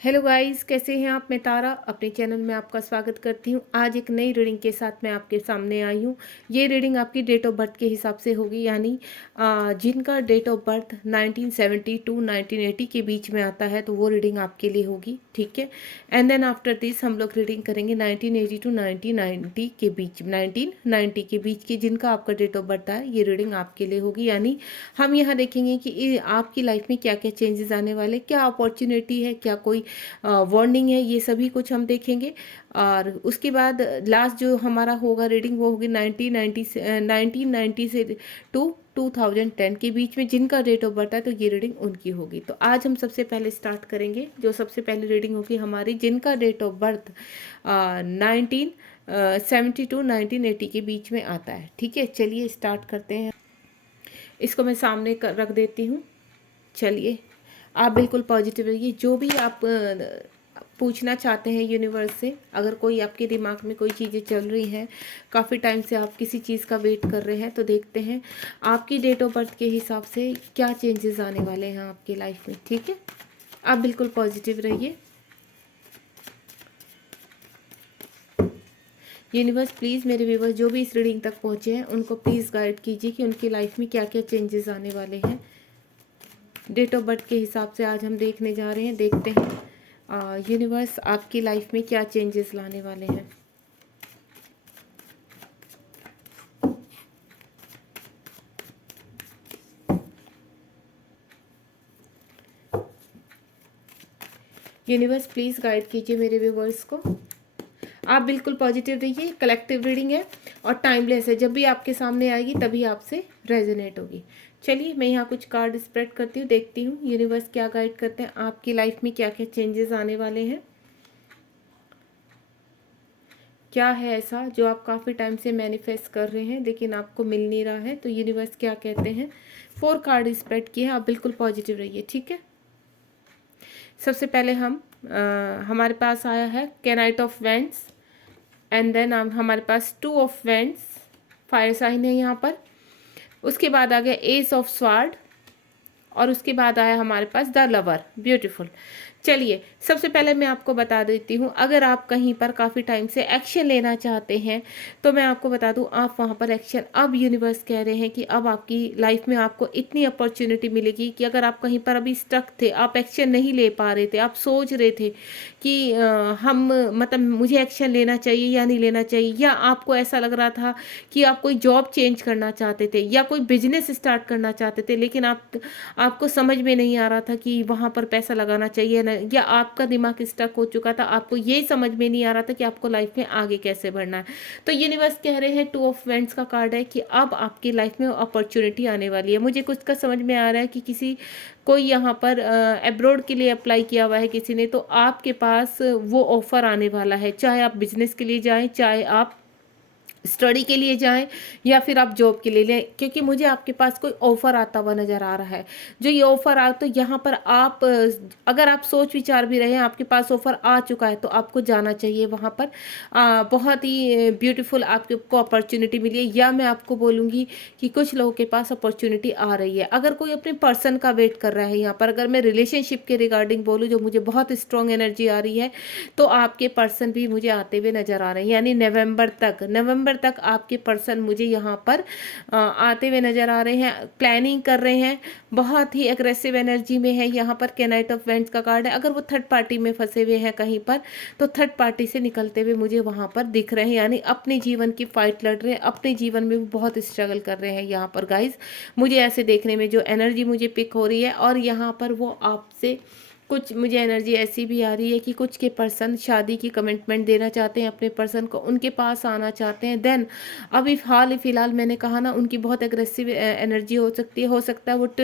Hello guys, कैसे हैं आप। मैं तारा अपने चैनल में आपका स्वागत करती हूं। आज एक नई रीडिंग के साथ मैं आपके सामने आई हूं। ये रीडिंग आपकी डेट ऑफ बर्थ के हिसाब से होगी, यानी जिनका डेट ऑफ बर्थ 1970 टू 1980 के बीच में आता है तो वो रीडिंग आपके लिए होगी, ठीक है। एंड देन आफ्टर दिस हम लोग रीडिंग करेंगे 1980 टू 1990 के बीच, 1990 के बीच की जिनका आपका डेट ऑफ बर्थ है, ये रीडिंग आपके लिए होगी। यानी हम यहाँ देखेंगे कि आपकी लाइफ में क्या क्या चेंजेस आने वाले, क्या अपॉर्चुनिटी है, क्या कोई वार्निंग है, ये सभी कुछ हम देखेंगे। और उसके बाद लास्ट जो हमारा होगा रीडिंग वो होगी 1990 से टू 2010 के बीच में जिनका डेट ऑफ बर्थ है, तो ये रीडिंग उनकी होगी। तो आज हम सबसे पहले स्टार्ट करेंगे। जो सबसे पहले रीडिंग होगी हमारी जिनका डेट ऑफ बर्थ 1970 टू 1980 के बीच में आता है, ठीक है। चलिए स्टार्ट करते हैं। इसको मैं सामने रख देती हूँ। चलिए, आप बिल्कुल पॉजिटिव रहिए। जो भी आप पूछना चाहते हैं यूनिवर्स से, अगर कोई आपके दिमाग में कोई चीज़ें चल रही हैं, काफ़ी टाइम से आप किसी चीज़ का वेट कर रहे हैं, तो देखते हैं आपकी डेट ऑफ बर्थ के हिसाब से क्या चेंजेस आने वाले हैं आपकी लाइफ में, ठीक है। आप बिल्कुल पॉजिटिव रहिए। यूनिवर्स प्लीज़ मेरे व्यूवर्स जो भी इस रीडिंग तक पहुँचे हैं उनको प्लीज़ गाइड कीजिए कि उनकी लाइफ में क्या क्या चेंजेस आने वाले हैं। डेट ऑफ बर्थ के हिसाब से आज हम देखने जा रहे हैं। देखते हैं यूनिवर्स आपकी लाइफ में क्या चेंजेस लाने वाले हैं। यूनिवर्स प्लीज़ गाइड कीजिए मेरे व्यूवर्स को। आप बिल्कुल पॉजिटिव रहिए। कलेक्टिव रीडिंग है और टाइमलेस है। जब भी आपके सामने आएगी तभी आपसे रेजोनेट होगी। चलिए मैं यहाँ कुछ कार्ड स्प्रेड करती हूँ, देखती हूँ यूनिवर्स क्या गाइड करते हैं, आपकी लाइफ में क्या क्या चेंजेस आने वाले हैं। क्या है ऐसा जो आप काफ़ी टाइम से मैनिफेस्ट कर रहे हैं लेकिन आपको मिल नहीं रहा है, तो यूनिवर्स क्या कहते हैं। 4 कार्ड स्प्रेड किए हैं। आप बिल्कुल पॉजिटिव रहिए, ठीक है। सबसे पहले हमारे पास आया है कैनाइट ऑफ वेंट्स। एंड देन हमारे पास 2 ऑफ वेंट्स, फायर साइन है यहाँ पर। उसके बाद आ गया एस ऑफ स्वार्ड और उसके बाद आया हमारे पास द लवर। ब्यूटीफुल। चलिए सबसे पहले मैं आपको बता देती हूँ, अगर आप कहीं पर काफ़ी टाइम से एक्शन लेना चाहते हैं तो मैं आपको बता दूँ आप वहाँ पर एक्शन, अब यूनिवर्स कह रहे हैं कि अब आपकी लाइफ में आपको इतनी अपॉर्चुनिटी मिलेगी कि अगर आप कहीं पर अभी स्टक थे, आप एक्शन नहीं ले पा रहे थे, आप सोच रहे थे कि हम मतलब मुझे एक्शन लेना चाहिए या नहीं लेना चाहिए, या आपको ऐसा लग रहा था कि आप कोई जॉब चेंज करना चाहते थे या कोई बिजनेस स्टार्ट करना चाहते थे, लेकिन आपको समझ में नहीं आ रहा था कि वहाँ पर पैसा लगाना चाहिए ना, या आपका दिमाग स्टक हो चुका था, आपको ये समझ में नहीं आ रहा था कि आपको लाइफ में आगे कैसे बढ़ना है। तो यूनिवर्स कह रहे हैं 2 ऑफ वेंट्स का कार्ड है कि अब आपकी लाइफ में अपॉर्चुनिटी आने वाली है। मुझे कुछ का समझ में आ रहा है कि कोई यहाँ पर अब्रॉड के लिए अप्लाई किया हुआ है किसी ने, तो आपके पास वो ऑफर आने वाला है, चाहे आप बिजनेस के लिए जाएं, चाहे आप स्टडी के लिए जाएं, या फिर आप जॉब के लिए लें, क्योंकि मुझे आपके पास कोई ऑफ़र आता हुआ नज़र आ रहा है। जो ये ऑफ़र आ, तो यहाँ पर आप अगर आप सोच विचार भी रहे हैं, आपके पास ऑफ़र आ चुका है, तो आपको जाना चाहिए वहाँ पर। बहुत ही ब्यूटीफुल आपको अपॉर्चुनिटी मिली है, या मैं आपको बोलूँगी कि कुछ लोगों के पास अपॉर्चुनिटी आ रही है। अगर कोई अपने पर्सन का वेट कर रहा है यहाँ पर, अगर मैं रिलेशनशिप के रिगार्डिंग बोलूँ जो मुझे बहुत स्ट्रॉन्ग एनर्जी आ रही है, तो आपके पर्सन भी मुझे आते हुए नज़र आ रहे हैं। यानी नवंबर तक आपके पर्सन मुझे यहाँ पर आते हुए नज़र आ रहे हैं, प्लानिंग कर रहे हैं, बहुत ही एग्रेसिव एनर्जी में है। यहाँ पर कैनाइट ऑफ वेंट्स का कार्ड है। अगर वो थर्ड पार्टी में फंसे हुए हैं कहीं पर, तो थर्ड पार्टी से निकलते हुए मुझे वहाँ पर दिख रहे हैं, यानी अपने जीवन की फाइट लड़ रहे हैं, अपने जीवन में वो बहुत स्ट्रगल कर रहे हैं यहाँ पर गाइज। मुझे ऐसे देखने में जो एनर्जी मुझे पिक हो रही है, और यहाँ पर वो आपसे कुछ मुझे एनर्जी ऐसी भी आ रही है कि कुछ के पर्सन शादी की कमिटमेंट देना चाहते हैं अपने पर्सन को, उनके पास आना चाहते हैं। देन अभी हाल ही फिलहाल मैंने कहा ना, उनकी बहुत एग्रेसिव एनर्जी हो सकती है, वो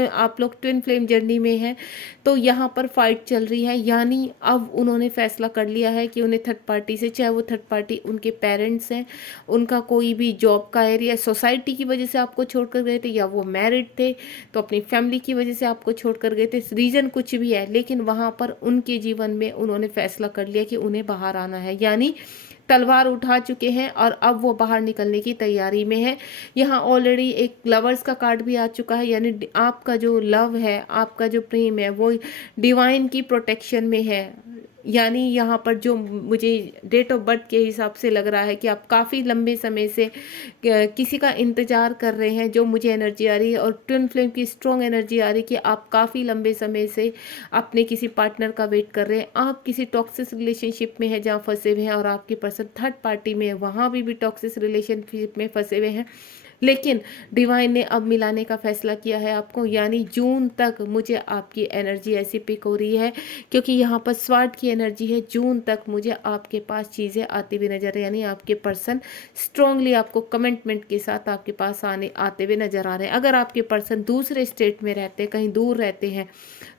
आप लोग ट्विन फ्लेम जर्नी में हैं, तो यहाँ पर फाइट चल रही है। यानी अब उन्होंने फैसला कर लिया है कि उन्हें थर्ड पार्टी से, चाहे वो थर्ड पार्टी उनके पेरेंट्स हैं, उनका कोई भी जॉब का एरिया, सोसाइटी की वजह से आपको छोड़ कर गए थे, या वो मैरिड थे तो अपनी फैमिली की वजह से आपको छोड़ कर गए थे, रीज़न कुछ भी है, लेकिन वहाँ पर उनके जीवन में उन्होंने फैसला कर लिया कि उन्हें बाहर आना है। यानी तलवार उठा चुके हैं और अब वो बाहर निकलने की तैयारी में है। यहाँ ऑलरेडी एक लवर्स का कार्ड भी आ चुका है, यानी आपका जो लव है, आपका जो प्रेम है, वो डिवाइन की प्रोटेक्शन में है। यानी यहाँ पर जो मुझे डेट ऑफ बर्थ के हिसाब से लग रहा है कि आप काफ़ी लंबे समय से किसी का इंतज़ार कर रहे हैं, जो मुझे एनर्जी आ रही है। और ट्विन फ्लेम की स्ट्रॉन्ग एनर्जी आ रही है कि आप काफ़ी लंबे समय से अपने किसी पार्टनर का वेट कर रहे हैं। आप किसी टॉक्सिक रिलेशनशिप में हैं जहाँ फंसे हुए हैं, और आपके पर्सन थर्ड पार्टी में है, वहाँ भी टॉक्सिक रिलेशनशिप में फंसे हुए हैं। लेकिन डिवाइन ने अब मिलाने का फैसला किया है आपको, यानी जून तक मुझे आपकी एनर्जी ऐसी पिक हो रही है, क्योंकि यहाँ पर स्वार्ड की एनर्जी है। जून तक मुझे आपके पास चीज़ें आती हुई नजर है, यानी आपके पर्सन स्ट्रांगली आपको कमिटमेंट के साथ आपके पास आते हुए नजर आ रहे हैं। अगर आपके पर्सन दूसरे स्टेट में रहते हैं, कहीं दूर रहते हैं,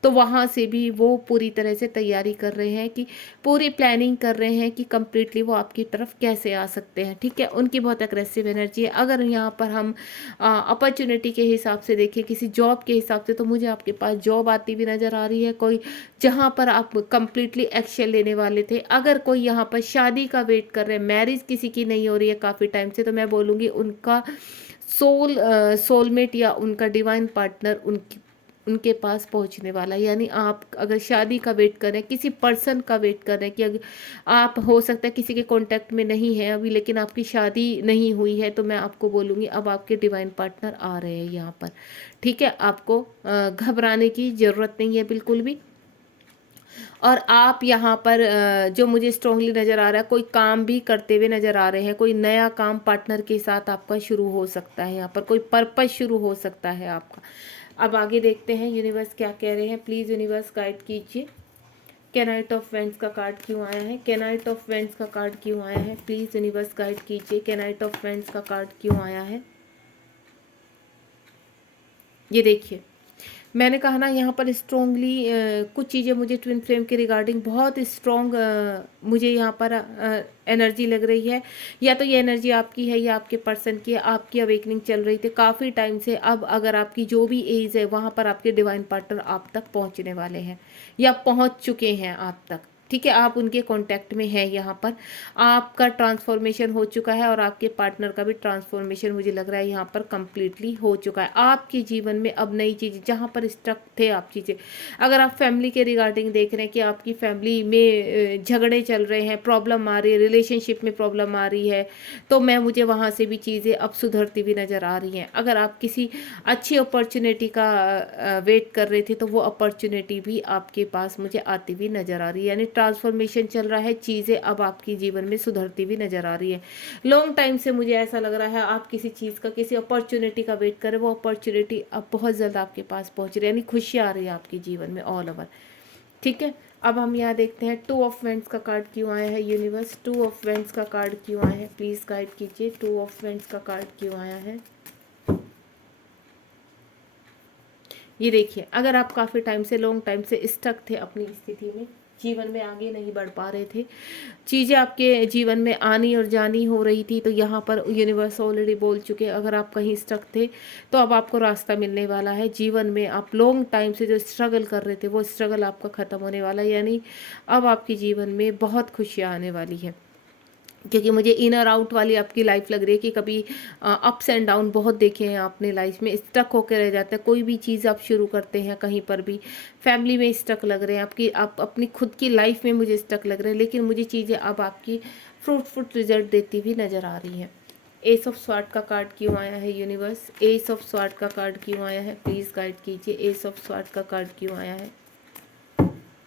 तो वहाँ से भी वो पूरी तरह से तैयारी कर रहे हैं, कि पूरी प्लानिंग कर रहे हैं कि कम्प्लीटली वो आपकी तरफ कैसे आ सकते हैं। ठीक है, उनकी बहुत अग्रेसिव एनर्जी है। अगर यहाँ पर हम अपॉर्चुनिटी के हिसाब से देखें, किसी जॉब के हिसाब से, तो मुझे आपके पास जॉब आती हुई नज़र आ रही है, कोई जहाँ पर आप कम्प्लीटली एक्शन लेने वाले थे। अगर कोई यहाँ पर शादी का वेट कर रहे हैं, मैरिज किसी की नहीं हो रही है काफ़ी टाइम से, तो मैं बोलूँगी उनका सोलमेट या उनका डिवाइन पार्टनर उनके पास पहुंचने वाला है। यानी आप अगर शादी का वेट कर रहे हैं, किसी पर्सन का वेट कर रहे हैं, कि अगर आप हो सकता है किसी के कांटेक्ट में नहीं है अभी, लेकिन आपकी शादी नहीं हुई है, तो मैं आपको बोलूँगी अब आपके डिवाइन पार्टनर आ रहे हैं यहाँ पर। ठीक है, आपको घबराने की ज़रूरत नहीं है बिल्कुल भी। और आप यहाँ पर जो मुझे स्ट्रांगली नज़र आ रहा है, कोई काम भी करते हुए नज़र आ रहे हैं। कोई नया काम पार्टनर के साथ आपका शुरू हो सकता है, यहाँ पर कोई पर्पस शुरू हो सकता है आपका। अब आगे देखते हैं यूनिवर्स क्या कह रहे हैं। प्लीज़ यूनिवर्स गाइड कीजिए। कैनाइट ऑफ वेंट्स का कार्ड क्यों आया है? कैनाइट ऑफ वेंट्स का कार्ड क्यों आया है? प्लीज़ यूनिवर्स गाइड कीजिए। कैनाइट ऑफ वेंट्स का कार्ड क्यों आया है? ये देखिए, मैंने कहा ना, यहाँ पर स्ट्रॉन्गली कुछ चीज़ें मुझे ट्विन फ्लेम के रिगार्डिंग बहुत स्ट्रॉन्ग मुझे यहाँ पर एनर्जी लग रही है। या तो ये एनर्जी आपकी है या आपके पर्सन की है। आपकी अवेकनिंग चल रही थी काफ़ी टाइम से। अब अगर आपकी जो भी एज है, वहाँ पर आपके डिवाइन पार्टनर आप तक पहुँचने वाले हैं या पहुँच चुके हैं आप तक। ठीक है, आप उनके कांटेक्ट में हैं। यहाँ पर आपका ट्रांसफॉर्मेशन हो चुका है, और आपके पार्टनर का भी ट्रांसफॉर्मेशन मुझे लग रहा है यहाँ पर कंप्लीटली हो चुका है। आपके जीवन में अब नई चीज़, जहाँ पर स्टक थे आप चीज़ें, अगर आप फैमिली के रिगार्डिंग देख रहे हैं कि आपकी फैमिली में झगड़े चल रहे हैं, प्रॉब्लम आ रही है, रिलेशनशिप में प्रॉब्लम आ रही है, तो मुझे वहाँ से भी चीज़ें अब सुधरती हुई नज़र आ रही हैं। अगर आप किसी अच्छी अपॉर्चुनिटी का वेट कर रहे थे, तो वो अपॉर्चुनिटी भी आपके पास मुझे आती हुई नज़र आ रही है। यानी ट्रांसफॉर्मेशन चल रहा है, चीज़ें अब आपके जीवन में सुधरती हुई नज़र आ रही है। लॉन्ग टाइम से मुझे ऐसा लग रहा है आप किसी चीज़ का, किसी अपॉर्चुनिटी का वेट करें, वो अपॉर्चुनिटी अब बहुत जल्द आपके पास पहुँच रही है। यानी खुशियाँ आ रही है आपके जीवन में ऑल ओवर। ठीक है, अब हम यहाँ देखते हैं टू ऑफ वेंट्स का कार्ड क्यों आया है यूनिवर्स। टू ऑफ वेंट्स का कार्ड क्यों आया है? प्लीज़ गाइड कीजिए। टू ऑफ वेंट्स का कार्ड क्यों आया है? ये देखिए, अगर आप काफ़ी टाइम से, लॉन्ग टाइम से स्टक थे अपनी स्थिति में, जीवन में आगे नहीं बढ़ पा रहे थे, चीज़ें आपके जीवन में आनी और जानी हो रही थी, तो यहाँ पर यूनिवर्स ऑलरेडी बोल चुके, अगर आप कहीं स्टक थे तो अब आपको रास्ता मिलने वाला है। जीवन में आप लॉन्ग टाइम से जो स्ट्रगल कर रहे थे, वो स्ट्रगल आपका ख़त्म होने वाला है। यानी अब आपके जीवन में बहुत खुशियाँ आने वाली है, क्योंकि मुझे इन और आउट वाली आपकी लाइफ लग रही है कि कभी अप्स एंड डाउन बहुत देखे हैं आपने लाइफ में, स्टक होकर रह जाते हैं। कोई भी चीज़ आप शुरू करते हैं, कहीं पर भी फैमिली में स्टक लग रहे हैं, आप अपनी खुद की लाइफ में मुझे स्टक लग रहे हैं, लेकिन मुझे चीज़ें अब आपकी फ्रूटफुल रिजल्ट देती हुई नज़र आ रही हैं। एस ऑफ स्वॉर्ड का कार्ड क्यों आया है यूनिवर्स? एस ऑफ स्वॉर्ड का कार्ड क्यों आया है? प्लीज़ गाइड कीजिए। एस ऑफ स्वॉर्ड का कार्ड क्यों आया है?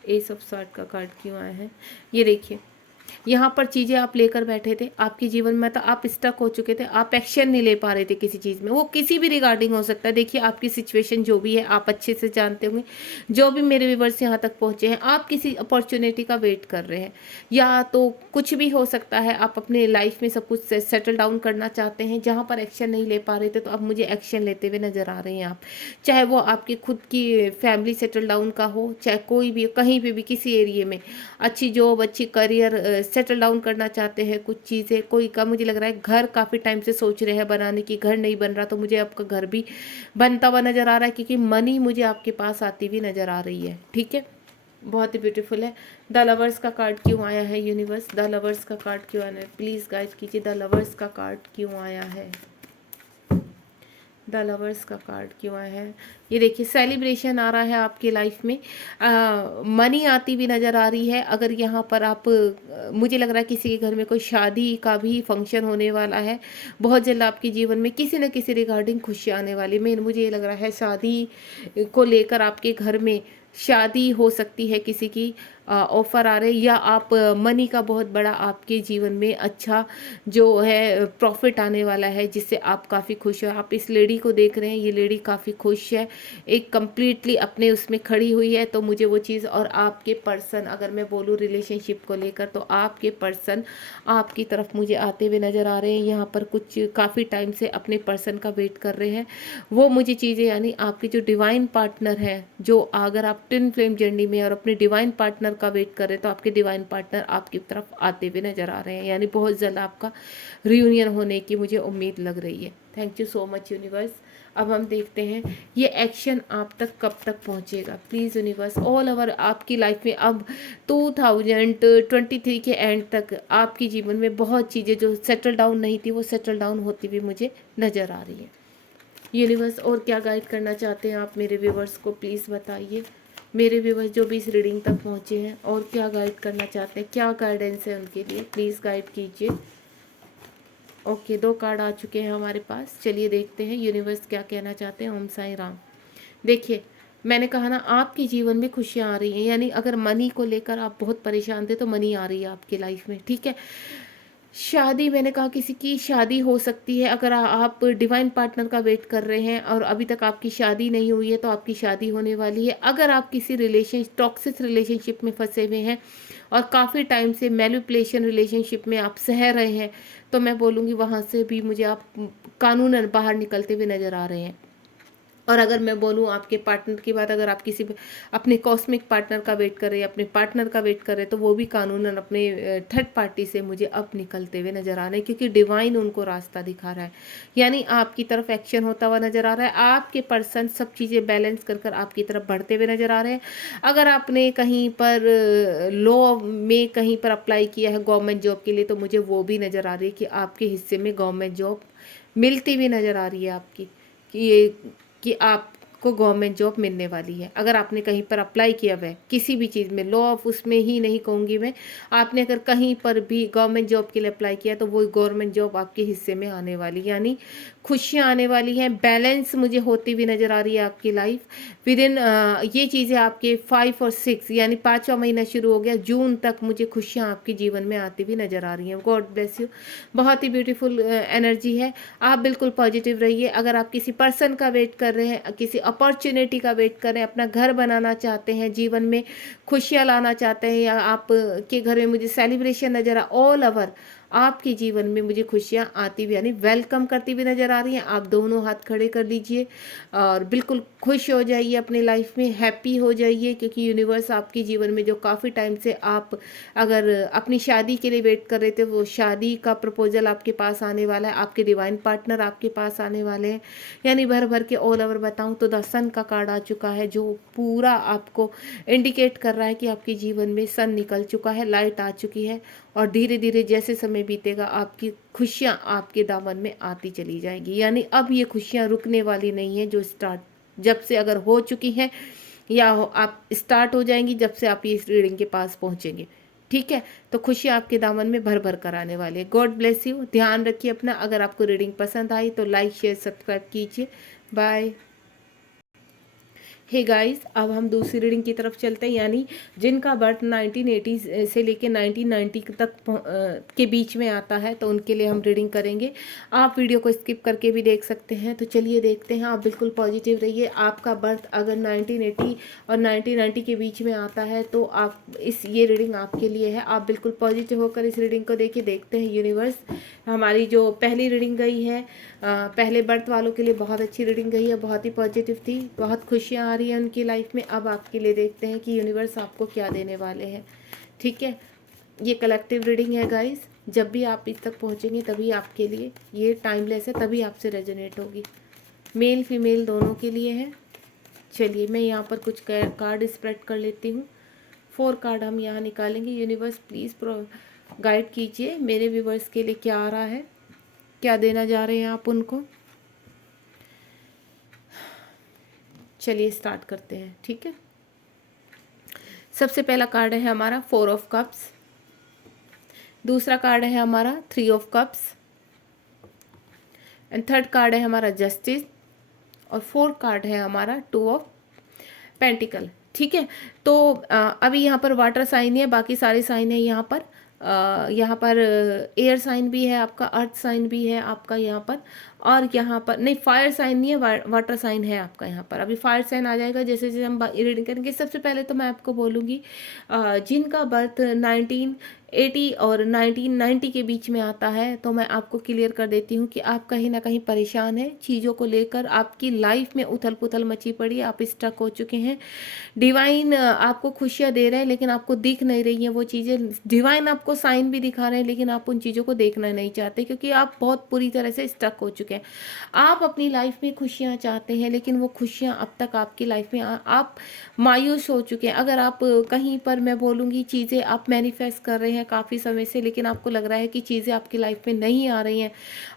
एस ऑफ स्वॉर्ड का कार्ड क्यों आया है? ये देखिए, यहाँ पर चीज़ें आप लेकर बैठे थे, आपके जीवन में तो आप स्टक हो चुके थे, आप एक्शन नहीं ले पा रहे थे किसी चीज़ में, वो किसी भी रिगार्डिंग हो सकता है। देखिए, आपकी सिचुएशन जो भी है आप अच्छे से जानते होंगे। जो भी मेरे व्यूअर्स यहाँ तक पहुँचे हैं, आप किसी अपॉर्चुनिटी का वेट कर रहे हैं, या तो कुछ भी हो सकता है, आप अपने लाइफ में सब कुछ सेटल डाउन करना चाहते हैं, जहाँ पर एक्शन नहीं ले पा रहे थे, तो अब मुझे एक्शन लेते हुए नज़र आ रहे हैं आप। चाहे वो आपकी खुद की फैमिली सेटल डाउन का हो, चाहे कोई भी, कहीं पे भी, किसी एरिया में अच्छी जॉब, अच्छी करियर सेटल डाउन करना चाहते हैं, कुछ चीज़ें, कोई का मुझे लग रहा है घर काफ़ी टाइम से सोच रहे हैं बनाने की, घर नहीं बन रहा, तो मुझे आपका घर भी बनता हुआ नज़र आ रहा है, क्योंकि मनी मुझे आपके पास आती हुई नज़र आ रही है। ठीक है, बहुत ही ब्यूटीफुल है। द लवर्स का कार्ड क्यों आया है यूनिवर्स? द लवर्स का कार्ड क्यों आया है? प्लीज़ गाइड कीजिए। द लवर्स का कार्ड क्यों आया है? द लवर्स का कार्ड क्यों आया है? ये देखिए सेलिब्रेशन आ रहा है आपकी लाइफ में, मनी आती भी नज़र आ रही है। अगर यहाँ पर आप मुझे लग रहा है किसी के घर में कोई शादी का भी फंक्शन होने वाला है बहुत जल्द आपके जीवन में, किसी न किसी रिगार्डिंग खुशी आने वाली। मेन मुझे ये लग रहा है शादी को लेकर आपके घर में शादी हो सकती है, किसी की ऑफ़र आ रहे, या आप मनी का बहुत बड़ा आपके जीवन में अच्छा जो है प्रॉफिट आने वाला है, जिससे आप काफ़ी खुश हो। आप इस लेडी को देख रहे हैं, ये लेडी काफ़ी खुश है, एक कंप्लीटली अपने उसमें खड़ी हुई है। तो मुझे वो चीज़, और आपके पर्सन अगर मैं बोलूँ रिलेशनशिप को लेकर, तो आपके पर्सन आपकी तरफ मुझे आते हुए नज़र आ रहे हैं। यहाँ पर कुछ काफ़ी टाइम से अपने पर्सन का वेट कर रहे हैं वो मुझे चीज़ें, यानी आपके जो डिवाइन पार्टनर है, जो अगर आप ट्विन फ्लेम जर्नी में और अपने डिवाइन पार्टनर का वेट कर रहे हैं, तो आपके डिवाइन पार्टनर आपकी तरफ आते हुए नज़र आ रहे हैं, यानी बहुत जल्द आपका रियूनियन होने की मुझे उम्मीद लग रही है। Thank you so much universe. अब हम देखते हैं ये एक्शन आप तक कब तक पहुंचेगा। प्लीज़ यूनिवर्स, ऑल ओवर आपकी लाइफ में अब 2023 के एंड तक आपके जीवन में बहुत चीज़ें जो सेटल डाउन नहीं थी वो सेटल डाउन होती हुई मुझे नज़र आ रही है। यूनिवर्स और क्या गाइड करना चाहते हैं आप मेरे व्यूवर्स को, प्लीज़ बताइए। मेरे व्यूवर्स जो भी इस रीडिंग तक पहुँचे हैं और क्या गाइड करना चाहते हैं, क्या गाइडेंस है उनके लिए, प्लीज़ गाइड कीजिए। ओके, 2 कार्ड आ चुके हैं हमारे पास। चलिए देखते हैं यूनिवर्स क्या कहना चाहते हैं। ओम साई राम। देखिए मैंने कहा ना आपके जीवन में खुशियाँ आ रही हैं, यानी अगर मनी को लेकर आप बहुत परेशान थे तो मनी आ रही है आपकी लाइफ में, ठीक है। शादी, मैंने कहा किसी की शादी हो सकती है। अगर आप डिवाइन पार्टनर का वेट कर रहे हैं और अभी तक आपकी शादी नहीं हुई है तो आपकी शादी होने वाली है। अगर आप किसी टॉक्सिक रिलेशनशिप में फंसे हुए हैं और काफ़ी टाइम से मैनिपुलेशन रिलेशनशिप में आप सह रहे हैं, तो मैं बोलूँगी वहाँ से भी मुझे आप कानूनन बाहर निकलते हुए नज़र आ रहे हैं। और अगर मैं बोलूँ आपके पार्टनर की बात, अगर आप किसी अपने कॉस्मिक पार्टनर का वेट कर रहे हैं, अपने पार्टनर का वेट कर रहे हैं, तो वो भी कानूनन अपने थर्ड पार्टी से मुझे अब निकलते हुए नज़र आ रहे हैं, क्योंकि डिवाइन उनको रास्ता दिखा रहा है, यानी आपकी तरफ एक्शन होता हुआ नज़र आ रहा है। आपके पर्सन सब चीज़ें बैलेंस कर कर आपकी तरफ बढ़ते हुए नज़र आ रहे हैं। अगर आपने कहीं पर लॉ में कहीं पर अप्लाई किया है गवर्नमेंट जॉब के लिए, तो मुझे वो भी नज़र आ रही है कि आपके हिस्से में गवर्नमेंट जॉब मिलती हुई नज़र आ रही है आपकी, कि ये कि आपको गवर्नमेंट जॉब मिलने वाली है। अगर आपने कहीं पर अप्लाई किया हुआ है किसी भी चीज़ में, लॉ ऑफ उसमें ही नहीं कहूँगी मैं, आपने अगर कहीं पर भी गवर्नमेंट जॉब के लिए अप्लाई किया तो वो गवर्नमेंट जॉब आपके हिस्से में आने वाली, यानी खुशियाँ आने वाली हैं। बैलेंस मुझे होती हुई नज़र आ रही है आपकी लाइफ विद इन ये चीज़ें आपके 5 और 6, यानी 5वां महीना शुरू हो गया, जून तक मुझे खुशियाँ आपके जीवन में आती हुई नज़र आ रही हैं। God bless you. बहुत ही ब्यूटीफुल एनर्जी है। आप बिल्कुल पॉजिटिव रहिए। अगर आप किसी पर्सन का वेट कर रहे हैं, किसी अपॉर्चुनिटी का वेट कर रहे हैं, अपना घर बनाना चाहते हैं, जीवन में खुशियाँ लाना चाहते हैं, या आप के घर में मुझे सेलिब्रेशन नज़र आ, ऑल ओवर आपके जीवन में मुझे खुशियाँ आती हुई, यानी वेलकम करती हुई नज़र आ रही हैं। आप दोनों हाथ खड़े कर लीजिए और बिल्कुल खुश हो जाइए, अपनी लाइफ में हैप्पी हो जाइए, क्योंकि यूनिवर्स आपके जीवन में जो काफ़ी टाइम से आप अगर अपनी शादी के लिए वेट कर रहे थे, वो शादी का प्रपोजल आपके पास आने वाला है, आपके डिवाइन पार्टनर आपके पास आने वाले हैं। यानी भर भर के ऑल ओवर बताऊं तो द सन का कार्ड आ चुका है, जो पूरा आपको इंडिकेट कर रहा है कि आपके जीवन में सन निकल चुका है, लाइट आ चुकी है, और धीरे धीरे जैसे समय बीतेगा आपकी खुशियाँ आपके दामन में आती चली जाएंगी। यानी अब ये खुशियाँ रुकने वाली नहीं है, जो स्टार्ट जब से अगर हो चुकी हैं या आप स्टार्ट हो जाएंगी जब से आप इस रीडिंग के पास पहुंचेंगे, ठीक है। तो खुशी आपके दामन में भर भर कर आने वाली है। God bless you. ध्यान रखिए अपना। अगर आपको रीडिंग पसंद आई तो लाइक शेयर सब्सक्राइब कीजिए। बाय। हे गाइस, अब हम दूसरी रीडिंग की तरफ चलते हैं, यानी जिनका बर्थ 1980 से लेके 1990 तक के बीच में आता है, तो उनके लिए हम रीडिंग करेंगे। आप वीडियो को स्किप करके भी देख सकते हैं। तो चलिए देखते हैं। आप बिल्कुल पॉजिटिव रहिए। आपका बर्थ अगर 1980 और 1990 के बीच में आता है तो आप ये रीडिंग आपके लिए है। आप बिल्कुल पॉजिटिव होकर इस रीडिंग को देखिए। देखते हैं यूनिवर्स, हमारी जो पहली रीडिंग गई है पहले बर्थ वालों के लिए बहुत अच्छी रीडिंग गई है, बहुत ही पॉजिटिव थी, बहुत खुशियाँ आ रही हैं उनकी लाइफ में। अब आपके लिए देखते हैं कि यूनिवर्स आपको क्या देने वाले हैं, ठीक है। ये कलेक्टिव रीडिंग है गाइस। जब भी आप इस तक पहुँचेंगे तभी आपके लिए ये टाइमलेस है, तभी आपसे रेजोनेट होगी। मेल फीमेल दोनों के लिए है। चलिए मैं यहाँ पर कुछ कार्ड स्प्रेड कर लेती हूँ। 4 कार्ड हम यहाँ निकालेंगे। यूनिवर्स प्लीज़ गाइड कीजिए मेरे व्यूवर्स के लिए क्या आ रहा है, क्या देना जा रहे हैं आप उनको। चलिए स्टार्ट करते हैं, ठीक है। सबसे पहला कार्ड है हमारा 4 ऑफ कप्स, दूसरा कार्ड है हमारा 3 of cups, and third card है हमारा जस्टिस, और फोर्थ कार्ड है हमारा 2 ऑफ पेंटिकल, ठीक है। तो अभी यहाँ पर वाटर साइन है, बाकी सारे साइन है यहाँ पर एयर साइन भी है आपका, अर्थ साइन भी है आपका यहाँ पर, और यहाँ पर नहीं फायर साइन नहीं है, वाटर साइन है आपका यहाँ पर। अभी फायर साइन आ जाएगा जैसे जैसे हम रीडिंग करेंगे। सबसे पहले तो मैं आपको बोलूँगी जिनका बर्थ 1980 और 1990 के बीच में आता है, तो मैं आपको क्लियर कर देती हूँ कि आप कहीं ना कहीं परेशान हैं चीज़ों को लेकर, आपकी लाइफ में उथल पुथल मची पड़ी है, आप स्टक हो चुके हैं। डिवाइन आपको खुशियाँ दे रहे हैं लेकिन आपको दिख नहीं रही हैं वो चीज़ें। डिवाइन आपको साइन भी दिखा रहे हैं लेकिन आप उन चीज़ों को देखना नहीं चाहते, क्योंकि आप बहुत पूरी तरह से स्टक हो चुके हैं। आप अपनी लाइफ में खुशियाँ चाहते हैं लेकिन वो खुशियाँ अब तक आपकी लाइफ में आप मायूस हो चुके हैं। अगर आप कहीं पर, मैं बोलूँगी, चीज़ें आप मैनिफेस्ट कर रहे हैं काफ़ी समय से, लेकिन आपको लग रहा है कि चीज़ें आपकी लाइफ में नहीं आ रही हैं,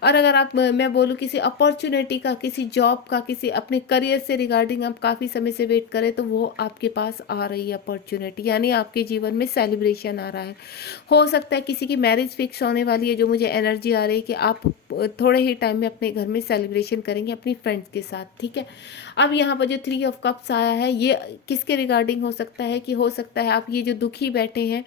और अगर आप, मैं बोलूँ, किसी अपॉर्चुनिटी का, किसी जॉब का, किसी अपने करियर से रिगार्डिंग आप काफ़ी समय से वेट करें, तो वो आपके पास आ रही है अपॉर्चुनिटी, यानी आपके जीवन में सेलिब्रेशन आ रहा है। हो सकता है किसी की मैरिज फिक्स होने वाली है, जो मुझे एनर्जी आ रही है कि आप थोड़े ही टाइम में अपने घर में सेलिब्रेशन करेंगे अपनी फ्रेंड्स के साथ, ठीक है। अब यहाँ पर जो 3 ऑफ कप्स आया है, ये किसके रिगार्डिंग हो सकता है कि हो सकता है आप ये जो दुखी बैठे हैं,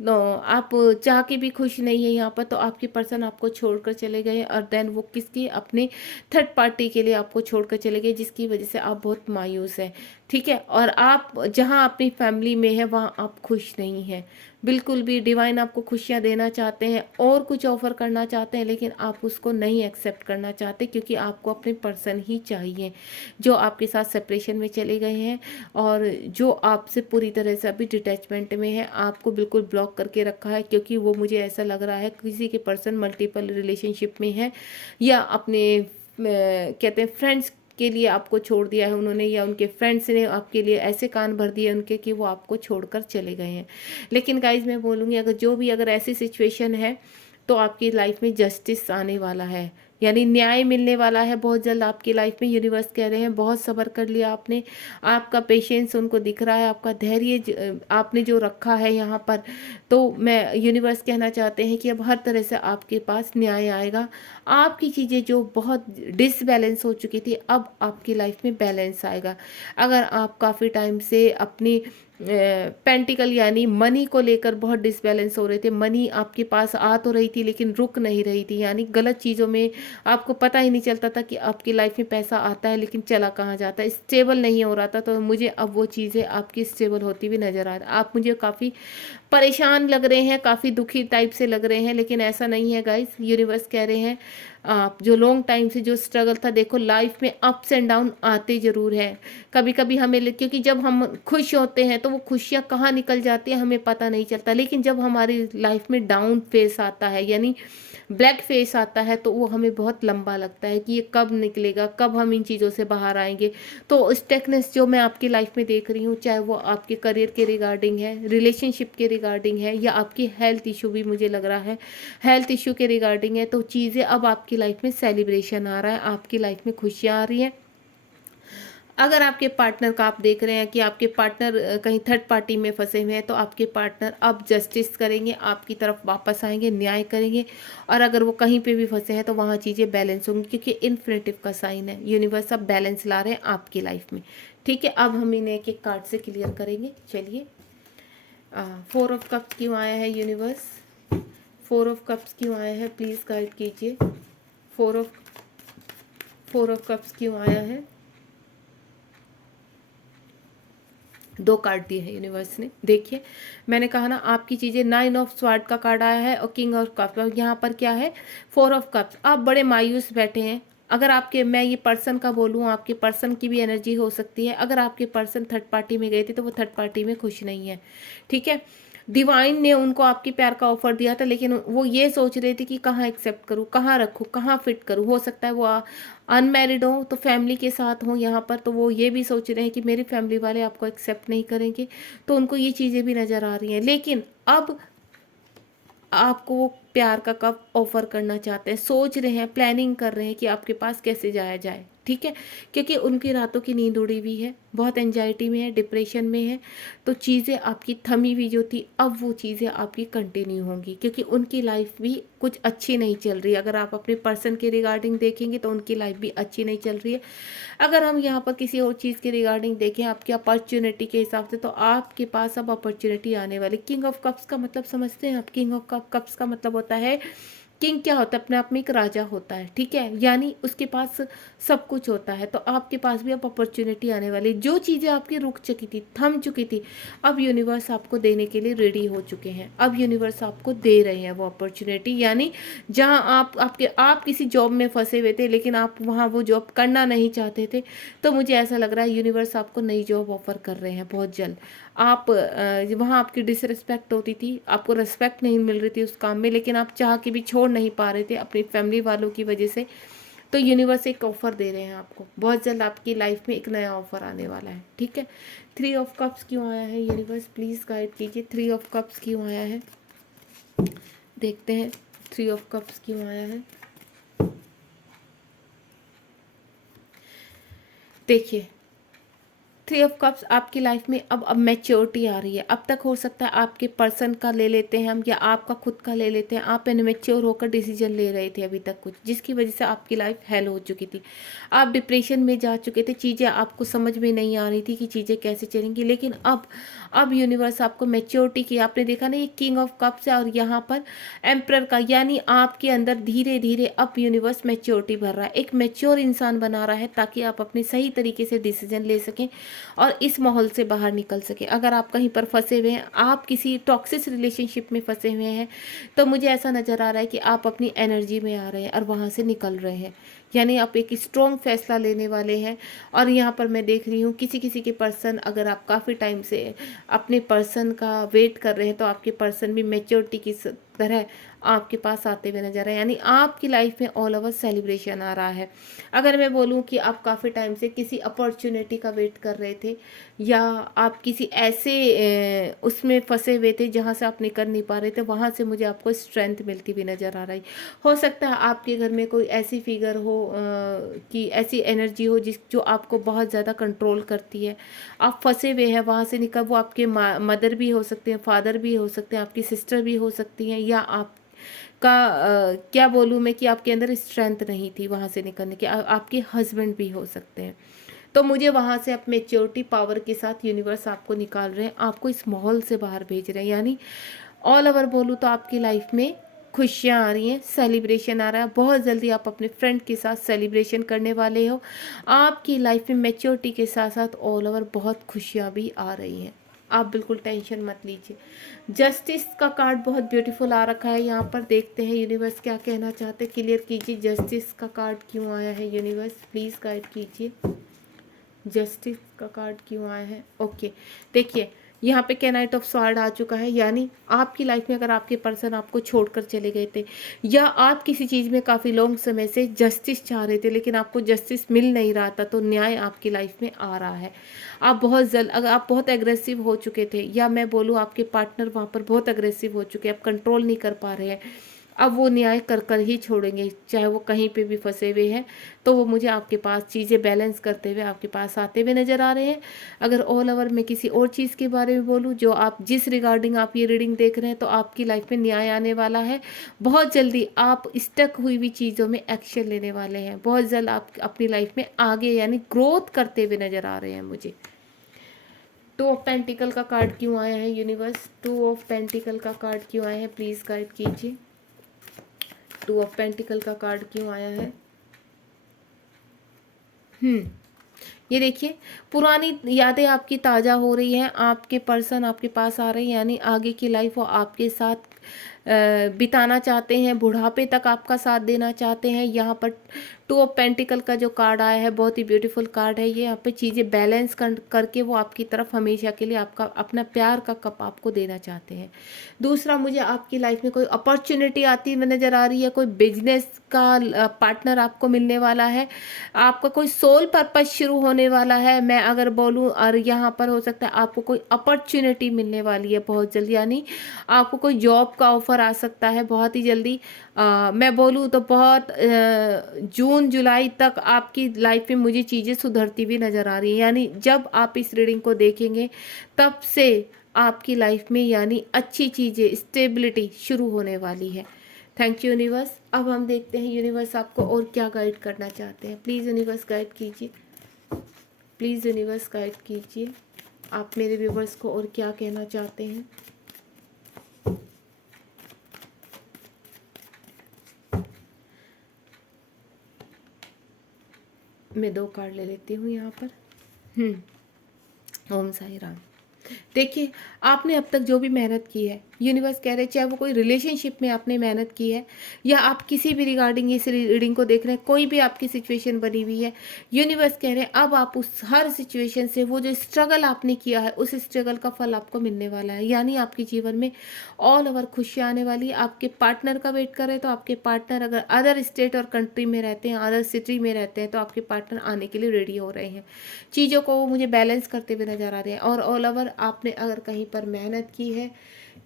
नो, आप चाह के भी खुश नहीं है यहाँ पर, तो आपकी पर्सन आपको छोड़कर चले गए, और देन वो किसकी, अपने थर्ड पार्टी के लिए आपको छोड़कर चले गए, जिसकी वजह से आप बहुत मायूस हैं, ठीक है। और आप जहाँ अपनी फैमिली में है वहाँ आप खुश नहीं हैं बिल्कुल भी। डिवाइन आपको खुशियाँ देना चाहते हैं और कुछ ऑफर करना चाहते हैं, लेकिन आप उसको नहीं एक्सेप्ट करना चाहते, क्योंकि आपको अपने पर्सन ही चाहिए जो आपके साथ सेपरेशन में चले गए हैं, और जो आपसे पूरी तरह से अभी डिटैचमेंट में है, आपको बिल्कुल ब्लॉक करके रखा है, क्योंकि वो, मुझे ऐसा लग रहा है, किसी के पर्सन मल्टीपल रिलेशनशिप में है, या अपने कहते हैं फ्रेंड्स के लिए आपको छोड़ दिया है उन्होंने, या उनके फ्रेंड्स ने आपके लिए ऐसे कान भर दिए उनके कि वो आपको छोड़कर चले गए हैं। लेकिन गाइज मैं बोलूँगी, अगर ऐसी सिचुएशन है, तो आपकी लाइफ में जस्टिस आने वाला है, यानी न्याय मिलने वाला है बहुत जल्द आपकी लाइफ में। यूनिवर्स कह रहे हैं बहुत सब्र कर लिया आपने, आपका पेशेंस उनको दिख रहा है, आपका धैर्य आपने जो रखा है यहाँ पर, तो मैं, यूनिवर्स कहना चाहते हैं कि अब हर तरह से आपके पास न्याय आएगा। आपकी चीज़ें जो बहुत डिसबैलेंस हो चुकी थी, अब आपकी लाइफ में बैलेंस आएगा। अगर आप काफ़ी टाइम से अपनी पेंटिकल यानी मनी को लेकर बहुत डिसबैलेंस हो रहे थे, मनी आपके पास आ तो रही थी लेकिन रुक नहीं रही थी, यानी गलत चीज़ों में आपको पता ही नहीं चलता था कि आपकी लाइफ में पैसा आता है लेकिन चला कहाँ जाता है, स्टेबल नहीं हो रहा था। तो मुझे अब वो चीज़ें आपकी स्टेबल होती हुई नज़र आ रही। आप मुझे काफ़ी परेशान लग रहे हैं, काफ़ी दुखी टाइप से लग रहे हैं, लेकिन ऐसा नहीं है गाइस। यूनिवर्स कह रहे हैं आप जो लॉन्ग टाइम से जो स्ट्रगल था, देखो लाइफ में अप्स एंड डाउन आते ज़रूर हैं कभी कभी हमें, क्योंकि जब हम खुश होते हैं तो वो खुशियाँ कहाँ निकल जाती है हमें पता नहीं चलता, लेकिन जब हमारी लाइफ में डाउन फेस आता है, यानी ब्लैक फेस आता है, तो वो हमें बहुत लंबा लगता है कि ये कब निकलेगा, कब हम इन चीज़ों से बाहर आएंगे। तो स्टेकनेस जो मैं आपकी लाइफ में देख रही हूँ, चाहे वो आपके करियर के रिगार्डिंग है, रिलेशनशिप के रिगार्डिंग है, या आपकी हेल्थ इशू भी मुझे लग रहा है हेल्थ इशू के रिगार्डिंग है, तो चीज़ें अब आपकी लाइफ में सेलिब्रेशन आ रहा है, आपकी लाइफ में खुशियाँ आ रही हैं। अगर आपके पार्टनर का आप देख रहे हैं कि आपके पार्टनर कहीं थर्ड पार्टी में फंसे हुए हैं, तो आपके पार्टनर अब जस्टिस करेंगे, आपकी तरफ वापस आएंगे, न्याय करेंगे। और अगर वो कहीं पे भी फंसे हैं तो वहाँ चीज़ें बैलेंस होंगी, क्योंकि इन्फिनिटिव का साइन है, यूनिवर्स अब बैलेंस ला रहे हैं आपकी लाइफ में, ठीक है। अब हम इन्हें एक एक कार्ड से क्लियर करेंगे। चलिए, 4 ऑफ कप्स क्यों आया है यूनिवर्स, 4 ऑफ कप्स क्यों आया है, प्लीज़ गाइड कीजिए। 4 ऑफ कप्स क्यों आया है। 2 कार्ड दिए हैं यूनिवर्स ने। देखिए, मैंने कहा ना आपकी चीज़ें, 9 ऑफ स्वॉर्ड का कार्ड आया है और किंग ऑफ कप्स, और यहाँ पर क्या है 4 ऑफ कप्स। आप बड़े मायूस बैठे हैं। अगर आपके, मैं ये पर्सन का बोलूँ, आपके पर्सन की भी एनर्जी हो सकती है। अगर आपके पर्सन थर्ड पार्टी में गए थे तो वो थर्ड पार्टी में खुश नहीं है, ठीक है। डिवाइन ने उनको आपके प्यार का ऑफर दिया था, लेकिन वो ये सोच रहे थे कि कहाँ एक्सेप्ट करूँ, कहाँ रखूँ, कहाँ फिट करूँ। हो सकता है वो अनमैरिड हो तो फैमिली के साथ हो यहाँ पर, तो वो ये भी सोच रहे हैं कि मेरी फैमिली वाले आपको एक्सेप्ट नहीं करेंगे, तो उनको ये चीज़ें भी नज़र आ रही हैं। लेकिन अब आपको वो प्यार का कप ऑफर करना चाहते हैं, सोच रहे हैं, प्लानिंग कर रहे हैं कि आपके पास कैसे जाया जाए, ठीक है, क्योंकि उनकी रातों की नींद उड़ी हुई है, बहुत एंजाइटी में है, डिप्रेशन में है। तो चीज़ें आपकी थमी हुई जो थी, अब वो चीज़ें आपकी कंटिन्यू होंगी, क्योंकि उनकी लाइफ भी कुछ अच्छी नहीं चल रही है। अगर आप अपने पर्सन के रिगार्डिंग देखेंगे तो उनकी लाइफ भी अच्छी नहीं चल रही है। अगर हम यहाँ पर किसी और चीज़ के रिगार्डिंग देखें आपकी अपॉर्चुनिटी के हिसाब से, तो आपके पास अब अपॉर्चुनिटी आने वाली। किंग ऑफ कप्स का मतलब समझते हैं आप? किंग ऑफ कप्स का मतलब होता है, किंग क्या होता है? अपने आप में एक राजा होता है, ठीक है, यानी उसके पास सब कुछ होता है। तो आपके पास भी अब अपॉर्चुनिटी आने वाली। जो चीज़ें आपकी रुक चुकी थी, थम चुकी थी, अब यूनिवर्स आपको देने के लिए रेडी हो चुके हैं। अब यूनिवर्स आपको दे रहे हैं वो अपॉर्चुनिटी। यानी जहां आप किसी जॉब में फंसे हुए थे, लेकिन आप वहां वो जॉब करना नहीं चाहते थे, तो मुझे ऐसा लग रहा है यूनिवर्स आपको नई जॉब ऑफर कर रहे हैं बहुत जल्द। आप वहाँ आपकी डिसरिस्पेक्ट होती थी, आपको रिस्पेक्ट नहीं मिल रही थी उस काम में, लेकिन आप चाह के भी छोड़ नहीं पा रहे थे अपनी फैमिली वालों की वजह से। तो यूनिवर्स एक ऑफ़र दे रहे हैं आपको, बहुत जल्द आपकी लाइफ में एक नया ऑफ़र आने वाला है, ठीक है। 3 ऑफ कप्स क्यों आया है यूनिवर्स? प्लीज़ गाइड कीजिए। 3 ऑफ कप्स क्यों आया है, देखते हैं 3 ऑफ कप्स क्यों आया है। देखिए 3 ऑफ कप्स आपकी लाइफ में अब मैच्योरिटी आ रही है। अब तक हो सकता है आपके पर्सन का ले लेते हैं हम, या आपका खुद का ले लेते हैं। आप इनमेच्योर होकर डिसीजन ले रहे थे अभी तक कुछ, जिसकी वजह से आपकी लाइफ हेल हो चुकी थी। आप डिप्रेशन में जा चुके थे, चीज़ें आपको समझ में नहीं आ रही थी कि चीज़ें कैसे चलेंगी। लेकिन अब यूनिवर्स आपको मैच्योरिटी की, आपने देखा ना ये किंग ऑफ कप्स है और यहाँ पर एम्परर का, यानी आपके अंदर धीरे धीरे अब यूनिवर्स मैच्योरिटी भर रहा है, एक मैच्योर इंसान बना रहा है, ताकि आप अपने सही तरीके से डिसीजन ले सकें और इस माहौल से बाहर निकल सके। अगर आप कहीं पर फंसे हुए हैं, आप किसी टॉक्सिक रिलेशनशिप में फंसे हुए हैं, तो मुझे ऐसा नज़र आ रहा है कि आप अपनी एनर्जी में आ रहे हैं और वहाँ से निकल रहे हैं। यानी आप एक स्ट्रॉन्ग फैसला लेने वाले हैं। और यहाँ पर मैं देख रही हूँ किसी किसी के पर्सन, अगर आप काफ़ी टाइम से अपने पर्सन का वेट कर रहे हैं, तो आपके पर्सन भी मेच्योरिटी की तरह आपके पास आते हुए नजर आए। यानी आपकी लाइफ में ऑल ओवर सेलिब्रेशन आ रहा है। अगर मैं बोलूँ कि आप काफ़ी टाइम से किसी अपॉर्चुनिटी का वेट कर रहे थे, या आप किसी ऐसे उसमें फंसे हुए थे जहाँ से आप निकल नहीं पा रहे थे, वहाँ से मुझे आपको स्ट्रेंथ मिलती हुई नज़र आ रही। हो सकता है आपके घर में कोई ऐसी फिगर हो कि ऐसी एनर्जी हो जो आपको बहुत ज़्यादा कंट्रोल करती है। आप फंसे हुए हैं, वहाँ से निकल, वो आपके मदर भी हो सकते हैं, फादर भी हो सकते हैं, आपकी सिस्टर भी हो सकती हैं, या आप का क्या बोलूँ मैं कि आपके अंदर स्ट्रेंथ नहीं थी वहाँ से निकलने की, आपके हस्बैंड भी हो सकते हैं। तो मुझे वहाँ से आप मेच्योरिटी पावर के साथ यूनिवर्स आपको निकाल रहे हैं, आपको इस माहौल से बाहर भेज रहे हैं। यानी ऑल ओवर बोलूँ तो आपकी लाइफ में खुशियाँ आ रही हैं, सेलिब्रेशन आ रहा है। बहुत जल्दी आप अपने फ्रेंड के साथ सेलिब्रेशन करने वाले हो। आपकी लाइफ में मेच्योरिटी के साथ साथ ऑल ओवर बहुत खुशियाँ भी आ रही हैं। आप बिल्कुल टेंशन मत लीजिए। जस्टिस का कार्ड बहुत ब्यूटीफुल आ रखा है। यहाँ पर देखते हैं यूनिवर्स क्या कहना चाहते हैं, क्लियर कीजिए। जस्टिस का कार्ड क्यों आया है यूनिवर्स? प्लीज़ गाइड कीजिए। जस्टिस का कार्ड क्यों आया है? ओके, देखिए यहाँ पे क्या नाइट ऑफ स्वॉर्ड आ चुका है। यानी आपकी लाइफ में अगर आपके पर्सन आपको छोड़कर चले गए थे, या आप किसी चीज़ में काफ़ी लॉन्ग समय से जस्टिस चाह रहे थे लेकिन आपको जस्टिस मिल नहीं रहा था, तो न्याय आपकी लाइफ में आ रहा है। आप बहुत जल्द, अगर आप बहुत एग्रेसिव हो चुके थे, या मैं बोलूँ आपके पार्टनर वहाँ पर बहुत एग्रेसिव हो चुके हैं, आप कंट्रोल नहीं कर पा रहे हैं, अब वो न्याय कर कर ही छोड़ेंगे। चाहे वो कहीं पे भी फंसे हुए हैं, तो वो मुझे आपके पास चीज़ें बैलेंस करते हुए आपके पास आते हुए नज़र आ रहे हैं। अगर ऑल ओवर मैं किसी और चीज़ के बारे में बोलूँ, जो आप जिस रिगार्डिंग आप ये रीडिंग देख रहे हैं, तो आपकी लाइफ में न्याय आने वाला है। बहुत जल्दी आप स्टक हुई हुई चीज़ों में एक्शन लेने वाले हैं। बहुत जल्द आप अपनी लाइफ में आगे यानी ग्रोथ करते हुए नज़र आ रहे हैं मुझे। 2 ऑफ पेंटिकल का कार्ड क्यों आया है यूनिवर्स? 2 ऑफ पेंटिकल का कार्ड क्यों आया है? प्लीज़ गाइड कीजिए। 2 ऑफ पेंटिकल का कार्ड क्यों आया है? ये देखिए, पुरानी यादें आपकी ताज़ा हो रही हैं, आपके पर्सन आपके पास आ रहे हैं, यानी आगे की लाइफ वो आपके साथ बिताना चाहते हैं, बुढ़ापे तक आपका साथ देना चाहते हैं। यहाँ पर 2 ऑफ पेंटिकल का जो कार्ड आया है, बहुत ही ब्यूटीफुल कार्ड है ये। यहाँ पे चीज़ें बैलेंस करके वो आपकी तरफ हमेशा के लिए आपका अपना प्यार का कप आपको देना चाहते हैं। दूसरा, मुझे आपकी लाइफ में कोई अपॉर्चुनिटी आती हुई नज़र आ रही है, कोई बिजनेस का पार्टनर आपको मिलने वाला है, आपका कोई सोल पर्पस शुरू होने वाला है, मैं अगर बोलूँ। और यहाँ पर हो सकता है आपको कोई अपॉर्चुनिटी मिलने वाली है बहुत जल्दी, यानी आपको कोई जॉब का ऑफर आ सकता है बहुत ही जल्दी। मैं बोलूँ तो बहुत जून जून जुलाई तक आपकी लाइफ में मुझे चीज़ें सुधरती हुई नज़र आ रही हैं। यानी जब आप इस रीडिंग को देखेंगे तब से आपकी लाइफ में यानी अच्छी चीज़ें, स्टेबिलिटी शुरू होने वाली है। Thank you universe. अब हम देखते हैं यूनिवर्स आपको और क्या गाइड करना चाहते हैं। प्लीज़ यूनिवर्स गाइड कीजिए, प्लीज़ यूनिवर्स गाइड कीजिए, आप मेरे व्यूवर्स को और क्या कहना चाहते हैं। मैं 2 कार्ड ले लेती हूँ यहाँ पर। ओम साई राम। देखिए, आपने अब तक जो भी मेहनत की है, यूनिवर्स कह रहे हैं, चाहे वो कोई रिलेशनशिप में आपने मेहनत की है या आप किसी भी रिगार्डिंग इस रीडिंग को देख रहे हैं, कोई भी आपकी सिचुएशन बनी हुई है, यूनिवर्स कह रहे हैं अब आप उस हर सिचुएशन से वो जो स्ट्रगल आपने किया है उस स्ट्रगल का फल आपको मिलने वाला है। यानी आपके जीवन में ऑल ओवर खुशियाँ आने वाली है। आपके पार्टनर का वेट कर रहे हैं तो आपके पार्टनर अगर अदर स्टेट और कंट्री में रहते हैं, अदर सिटी में रहते हैं, तो आपके पार्टनर आने के लिए रेडी हो रहे हैं। चीज़ों को वो मुझे बैलेंस करते हुए नजर आ रहे हैं। और ऑल ओवर आपने अगर कहीं पर मेहनत की है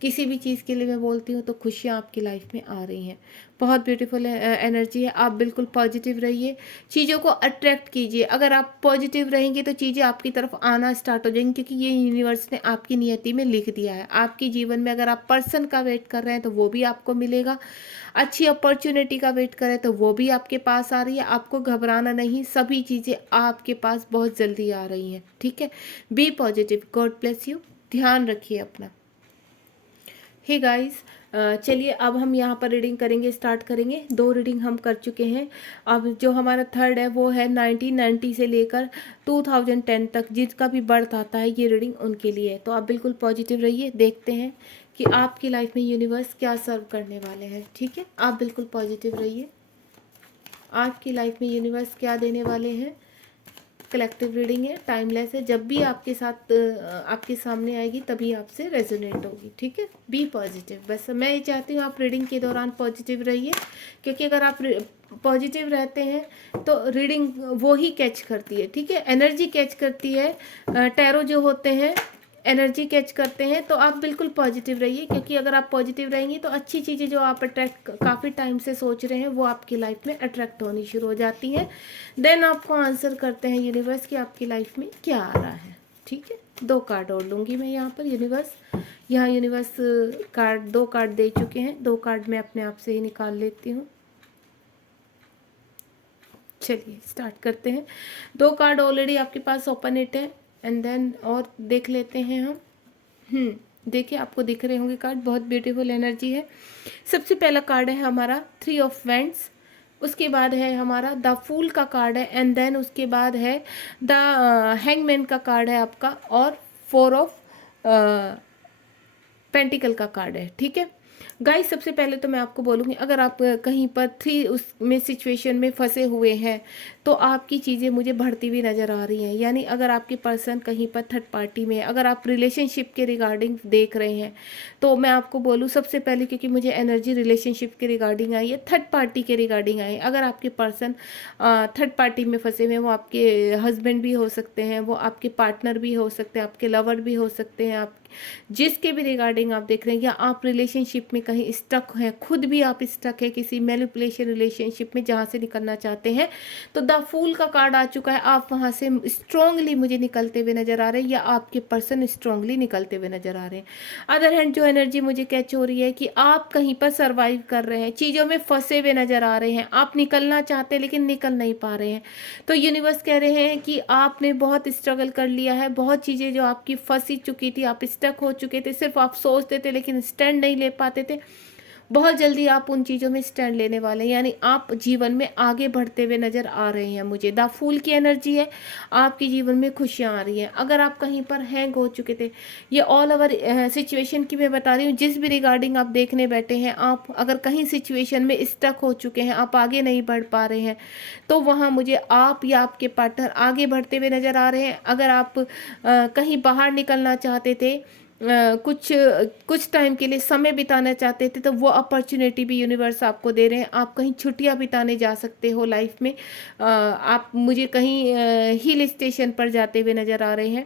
किसी भी चीज़ के लिए, मैं बोलती हूँ, तो खुशियाँ आपकी लाइफ में आ रही हैं। बहुत ब्यूटीफुल एनर्जी है। आप बिल्कुल पॉजिटिव रहिए, चीज़ों को अट्रैक्ट कीजिए। अगर आप पॉजिटिव रहेंगे तो चीज़ें आपकी तरफ आना स्टार्ट हो जाएंगी, क्योंकि ये यूनिवर्स ने आपकी नियति में लिख दिया है। आपके जीवन में अगर आप पर्सन का वेट कर रहे हैं तो वो भी आपको मिलेगा। अच्छी अपॉर्चुनिटी का वेट करें तो वो भी आपके पास आ रही है। आपको घबराना नहीं, सभी चीज़ें आपके पास बहुत जल्दी आ रही हैं। ठीक है, be positive, God bless you, ध्यान रखिए अपना। हे गाइस, चलिए अब हम यहाँ पर रीडिंग करेंगे, स्टार्ट करेंगे। 2 रीडिंग हम कर चुके हैं। अब जो हमारा थर्ड है वो है 1990 से लेकर 2010 तक जिसका भी बर्थ आता है, ये रीडिंग उनके लिए है। तो आप बिल्कुल पॉजिटिव रहिए। देखते हैं कि आपकी लाइफ में यूनिवर्स क्या सर्व करने वाले हैं। ठीक है, आप बिल्कुल पॉजिटिव रहिए। आपकी लाइफ में यूनिवर्स क्या देने वाले हैं। कलेक्टिव रीडिंग है, टाइमलेस है। जब भी आपके साथ आपके सामने आएगी तभी आपसे रेजोनेट होगी। ठीक है, बी पॉजिटिव। बस मैं ये चाहती हूँ आप रीडिंग के दौरान पॉजिटिव रहिए, क्योंकि अगर आप पॉजिटिव रहते हैं तो रीडिंग वो ही कैच करती है। ठीक है, एनर्जी कैच करती है। टैरो जो होते हैं एनर्जी कैच करते हैं। तो आप बिल्कुल पॉजिटिव रहिए, क्योंकि अगर आप पॉजिटिव रहेंगी तो अच्छी चीज़ें जो आप अट्रैक्ट काफ़ी टाइम से सोच रहे हैं वो आपकी लाइफ में अट्रैक्ट होनी शुरू हो जाती हैं। देन आपको आंसर करते हैं यूनिवर्स कि आपकी लाइफ में क्या आ रहा है। ठीक है, 2 कार्ड और लूँगी मैं यहाँ पर। यूनिवर्स, यहाँ यूनिवर्स कार्ड 2 कार्ड दे चुके हैं। 2 कार्ड मैं अपने आप से ही निकाल लेती हूँ। चलिए स्टार्ट करते हैं। 2 कार्ड ऑलरेडी आपके पास ओपन इट है, एंड देन और देख लेते हैं हम। देखिए, आपको दिख रहे होंगे कार्ड, बहुत ब्यूटीफुल एनर्जी है। सबसे पहला कार्ड है हमारा 3 ऑफ वेंट्स, उसके बाद है हमारा द फूल का कार्ड है, एंड देन उसके बाद है द हैंगमैन का कार्ड है आपका, और 4 ऑफ पेंटिकल का कार्ड है। ठीक है गाइस, सबसे पहले तो मैं आपको बोलूँगी, अगर आप कहीं पर 3 उसमें सिचुएशन में फंसे हुए हैं तो आपकी चीज़ें मुझे बढ़ती हुई नज़र आ रही हैं। यानी अगर आपके पर्सन कहीं पर थर्ड पार्टी में है, अगर आप रिलेशनशिप के रिगार्डिंग देख रहे हैं, तो मैं आपको बोलूँ सबसे पहले, क्योंकि मुझे एनर्जी रिलेशनशिप के रिगार्डिंग आई है, थर्ड पार्टी के रिगार्डिंग आई है। अगर आपके पर्सन थर्ड पार्टी में फंसे हुए हैं, वो आपके हस्बैंड भी हो सकते हैं, वो आपके पार्टनर भी हो सकते हैं, आपके लवर भी हो सकते हैं, आप जिसके भी रिगार्डिंग आप देख रहे हैं, या आप रिलेशनशिप में कहीं स्टक हैं, खुद भी आप स्टक है किसी मैनिपुलेशन रिलेशनशिप में जहाँ से निकलना चाहते हैं, तो द फूल का कार्ड आ चुका है। आप वहाँ से स्ट्रांगली मुझे निकलते हुए नजर आ रहे हैं, या आपके पर्सन स्ट्रांगली निकलते हुए नजर आ रहे हैं। अदर हैंड जो एनर्जी मुझे कैच हो रही है कि आप कहीं पर सर्वाइव कर रहे हैं, चीज़ों में फंसे हुए नजर आ रहे हैं, आप निकलना चाहते हैं लेकिन निकल नहीं पा रहे हैं। तो यूनिवर्स कह रहे हैं कि आपने बहुत स्ट्रगल कर लिया है, बहुत चीज़ें जो आपकी फंसी चुकी थी, आप स्टक हो चुके थे, सिर्फ आप सोचते थे लेकिन स्टैंड नहीं ले पाते थे, बहुत जल्दी आप उन चीज़ों में स्टैंड लेने वाले हैं। यानी आप जीवन में आगे बढ़ते हुए नज़र आ रहे हैं। मुझे द फूल की एनर्जी है, आपके जीवन में खुशियाँ आ रही हैं। अगर आप कहीं पर हैंग हो चुके थे, ये ऑल ओवर सिचुएशन की मैं बता रही हूँ, जिस भी रिगार्डिंग आप देखने बैठे हैं, आप अगर कहीं सिचुएशन में स्टक हो चुके हैं, आप आगे नहीं बढ़ पा रहे हैं, तो वहाँ मुझे आप या आपके पार्टनर आगे बढ़ते हुए नज़र आ रहे हैं। अगर आप कहीं बाहर निकलना चाहते थे, कुछ टाइम के लिए समय बिताना चाहते थे, तो वो अपॉर्चुनिटी भी यूनिवर्स आपको दे रहे हैं। आप कहीं छुट्टियां बिताने जा सकते हो लाइफ में। आप मुझे कहीं हिल स्टेशन पर जाते हुए नज़र आ रहे हैं।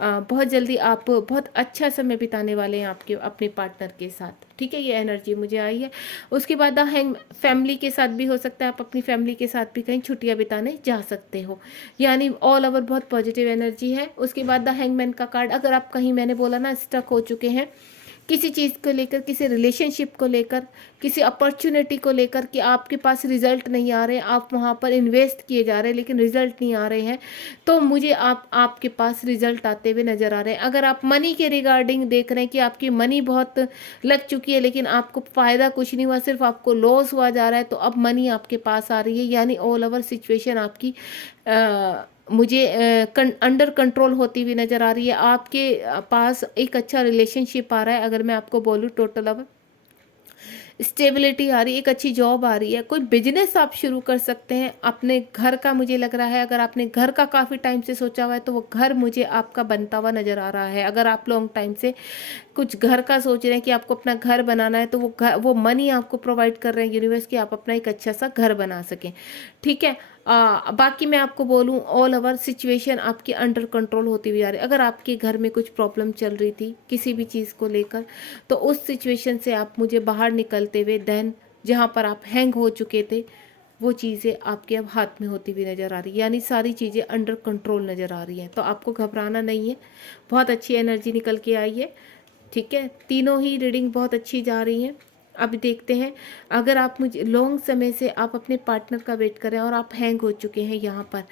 बहुत जल्दी आप बहुत अच्छा समय बिताने वाले हैं आपके अपने पार्टनर के साथ, ठीक है, ये एनर्जी मुझे आई है। उसके बाद हैंग फैमिली के साथ भी हो सकता है, आप अपनी फैमिली के साथ भी कहीं छुट्टियां बिताने जा सकते हो, यानी ऑल ओवर बहुत पॉजिटिव एनर्जी है। उसके बाद द हैंगमैन का कार्ड, अगर आप कहीं मैंने बोला ना स्टक हो चुके हैं किसी चीज़ को लेकर, किसी रिलेशनशिप को लेकर, किसी अपॉर्चुनिटी को लेकर कि आपके पास रिजल्ट नहीं आ रहे, आप वहाँ पर इन्वेस्ट किए जा रहे हैं लेकिन रिजल्ट नहीं आ रहे हैं, तो मुझे आपके पास रिजल्ट आते हुए नज़र आ रहे हैं। अगर आप मनी के रिगार्डिंग देख रहे हैं कि आपकी मनी बहुत लग चुकी है लेकिन आपको फ़ायदा कुछ नहीं हुआ, सिर्फ आपको लॉस हुआ जा रहा है, तो अब मनी आपके पास आ रही है, यानी ऑल ओवर सिचुएशन आपकी मुझे अंडर कंट्रोल होती हुई नज़र आ रही है। आपके पास एक अच्छा रिलेशनशिप आ रहा है, अगर मैं आपको बोलूँ टोटल अब स्टेबिलिटी आ रही है, एक अच्छी जॉब आ रही है, कोई बिजनेस आप शुरू कर सकते हैं अपने घर का। मुझे लग रहा है अगर आपने घर का काफ़ी टाइम से सोचा हुआ है तो वो घर मुझे आपका बनता हुआ नज़र आ रहा है। अगर आप लॉन्ग टाइम से कुछ घर का सोच रहे हैं कि आपको अपना घर बनाना है, तो वो मनी आपको प्रोवाइड कर रहे हैं यूनिवर्स की, आप अपना एक अच्छा सा घर बना सकें, ठीक है। बाकी मैं आपको बोलूँ ऑल ओवर सिचुएशन आपकी अंडर कंट्रोल होती हुई आ रही है। अगर आपके घर में कुछ प्रॉब्लम चल रही थी किसी भी चीज़ को लेकर, तो उस सिचुएशन से आप मुझे बाहर निकलते हुए देन जहाँ पर आप हैंग हो चुके थे वो चीज़ें आपके अब हाथ में होती हुई नज़र आ रही है, यानी सारी चीज़ें अंडर कंट्रोल नज़र आ रही हैं। तो आपको घबराना नहीं है, बहुत अच्छी एनर्जी निकल के आई है, ठीक है। तीनों ही रीडिंग बहुत अच्छी जा रही हैं। अब देखते हैं, अगर आप मुझे लॉन्ग समय से आप अपने पार्टनर का वेट करें और आप हैंग हो चुके हैं यहाँ पर,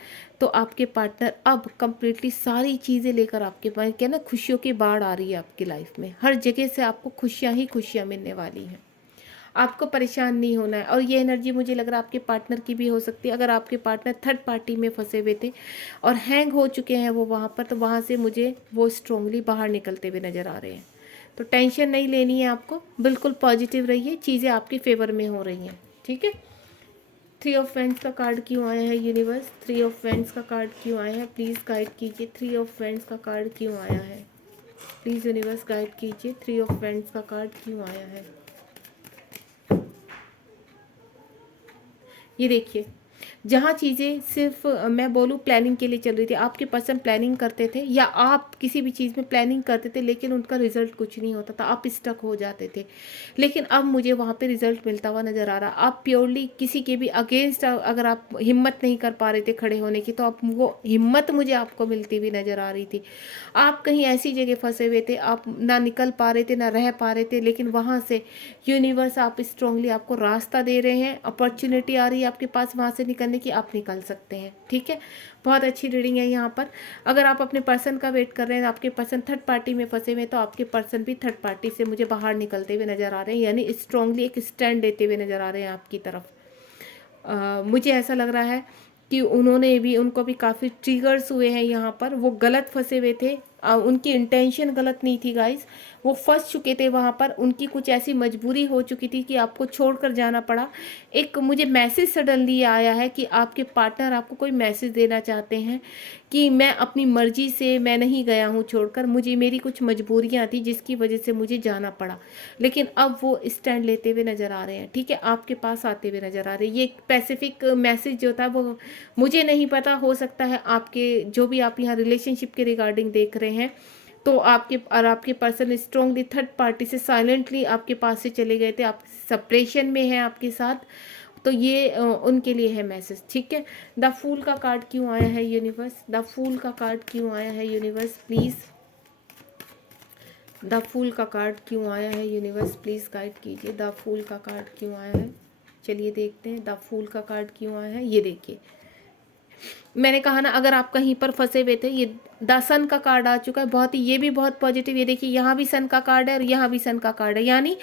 तो आपके पार्टनर अब कंप्लीटली सारी चीज़ें लेकर आपके पास, क्या ना, खुशियों की बाढ़ आ रही है आपकी लाइफ में, हर जगह से आपको खुशियाँ ही खुशियाँ मिलने वाली हैं, आपको परेशान नहीं होना है। और ये एनर्जी मुझे लग रहा है आपके पार्टनर की भी हो सकती है। अगर आपके पार्टनर थर्ड पार्टी में फंसे हुए थे और हैंग हो चुके हैं वो वहाँ पर, तो वहाँ से मुझे वो स्ट्रांगली बाहर निकलते हुए नज़र आ रहे हैं। तो टेंशन नहीं लेनी है आपको, बिल्कुल पॉजिटिव रहिए, चीज़ें आपके फेवर में हो रही हैं, ठीक है। थ्री ऑफ वेंड्स का कार्ड क्यों आया है यूनिवर्स? थ्री ऑफ वेंड्स का कार्ड क्यों आया है? प्लीज़ गाइड कीजिए। थ्री ऑफ वेंड्स का कार्ड क्यों आया है? प्लीज़ यूनिवर्स गाइड कीजिए। थ्री ऑफ वेंड्स का कार्ड क्यों आया है? ये देखिए, जहाँ चीज़ें सिर्फ मैं बोलूँ प्लानिंग के लिए चल रही थी, आपके पर्सन प्लानिंग करते थे या आप किसी भी चीज़ में प्लानिंग करते थे लेकिन उनका रिजल्ट कुछ नहीं होता था, आप स्टक हो जाते थे, लेकिन अब मुझे वहाँ पे रिजल्ट मिलता हुआ नज़र आ रहा। आप प्योरली किसी के भी अगेंस्ट अगर आप हिम्मत नहीं कर पा रहे थे खड़े होने की, तो अब वो हिम्मत मुझे आपको मिलती हुई नज़र आ रही थी। आप कहीं ऐसी जगह फंसे हुए थे, आप ना निकल पा रहे थे ना रह पा रहे थे, लेकिन वहाँ से यूनिवर्स आप स्ट्रांगली आपको रास्ता दे रहे हैं, अपॉर्चुनिटी आ रही है आपके पास वहाँ से निकलने की, आप निकल सकते हैं, ठीक है। बहुत अच्छी रीडिंग है यहाँ पर। अगर आप अपने पर्सन का वेट कर रहे हैं, आपके पर्सन थर्ड पार्टी में फंसे हुए, तो आपके पर्सन भी थर्ड पार्टी से मुझे बाहर निकलते हुए नज़र आ रहे हैं, यानी स्ट्रांगली एक स्टैंड लेते हुए नज़र आ रहे हैं आपकी तरफ। मुझे ऐसा लग रहा है कि उन्होंने भी, उनको भी काफ़ी ट्रिगर्स हुए हैं यहाँ पर, वो गलत फंसे हुए थे, उनकी इंटेंशन गलत नहीं थी गाइस, वो फंस चुके थे वहाँ पर, उनकी कुछ ऐसी मजबूरी हो चुकी थी कि आपको छोड़कर जाना पड़ा। एक मुझे मैसेज सडनली आया है कि आपके पार्टनर आपको कोई मैसेज देना चाहते हैं कि मैं अपनी मर्जी से मैं नहीं गया हूँ छोड़कर, मुझे मेरी कुछ मजबूरियाँ थी जिसकी वजह से मुझे जाना पड़ा, लेकिन अब वो स्टैंड लेते हुए नज़र आ रहे हैं, ठीक है, आपके पास आते हुए नज़र आ रहे हैं। ये स्पेसिफिक मैसेज जो था वो मुझे नहीं पता, हो सकता है आपके जो भी आप यहाँ रिलेशनशिप के रिगार्डिंग देख रहे हैं, तो आपके पर्सन स्ट्रांगली थर्ड पार्टी से साइलेंटली आपके पास से चले गए थे, आप सेपरेशन में हैं आपके साथ, तो ये उनके लिए है मैसेज, ठीक है। द फूल का कार्ड क्यों आया है यूनिवर्स? द फूल का कार्ड क्यों आया है यूनिवर्स? प्लीज़ द फूल का कार्ड क्यों आया है यूनिवर्स? प्लीज़ गाइड कीजिए। द फूल का कार्ड क्यों आया है? चलिए देखते हैं द फूल का कार्ड क्यों आया है। ये देखिए, मैंने कहा ना अगर आप कहीं पर फंसे हुए थे, ये द सन का कार्ड आ चुका है, बहुत ही, ये भी बहुत पॉजिटिव। ये देखिए, यहाँ भी सन का कार्ड है और यहाँ भी सन का कार्ड है, यानी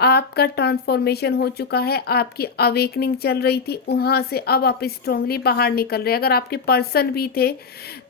आपका ट्रांसफॉर्मेशन हो चुका है, आपकी अवेकनिंग चल रही थी, वहाँ से अब आप स्ट्रांगली बाहर निकल रहे हैं। अगर आपके पर्सन भी थे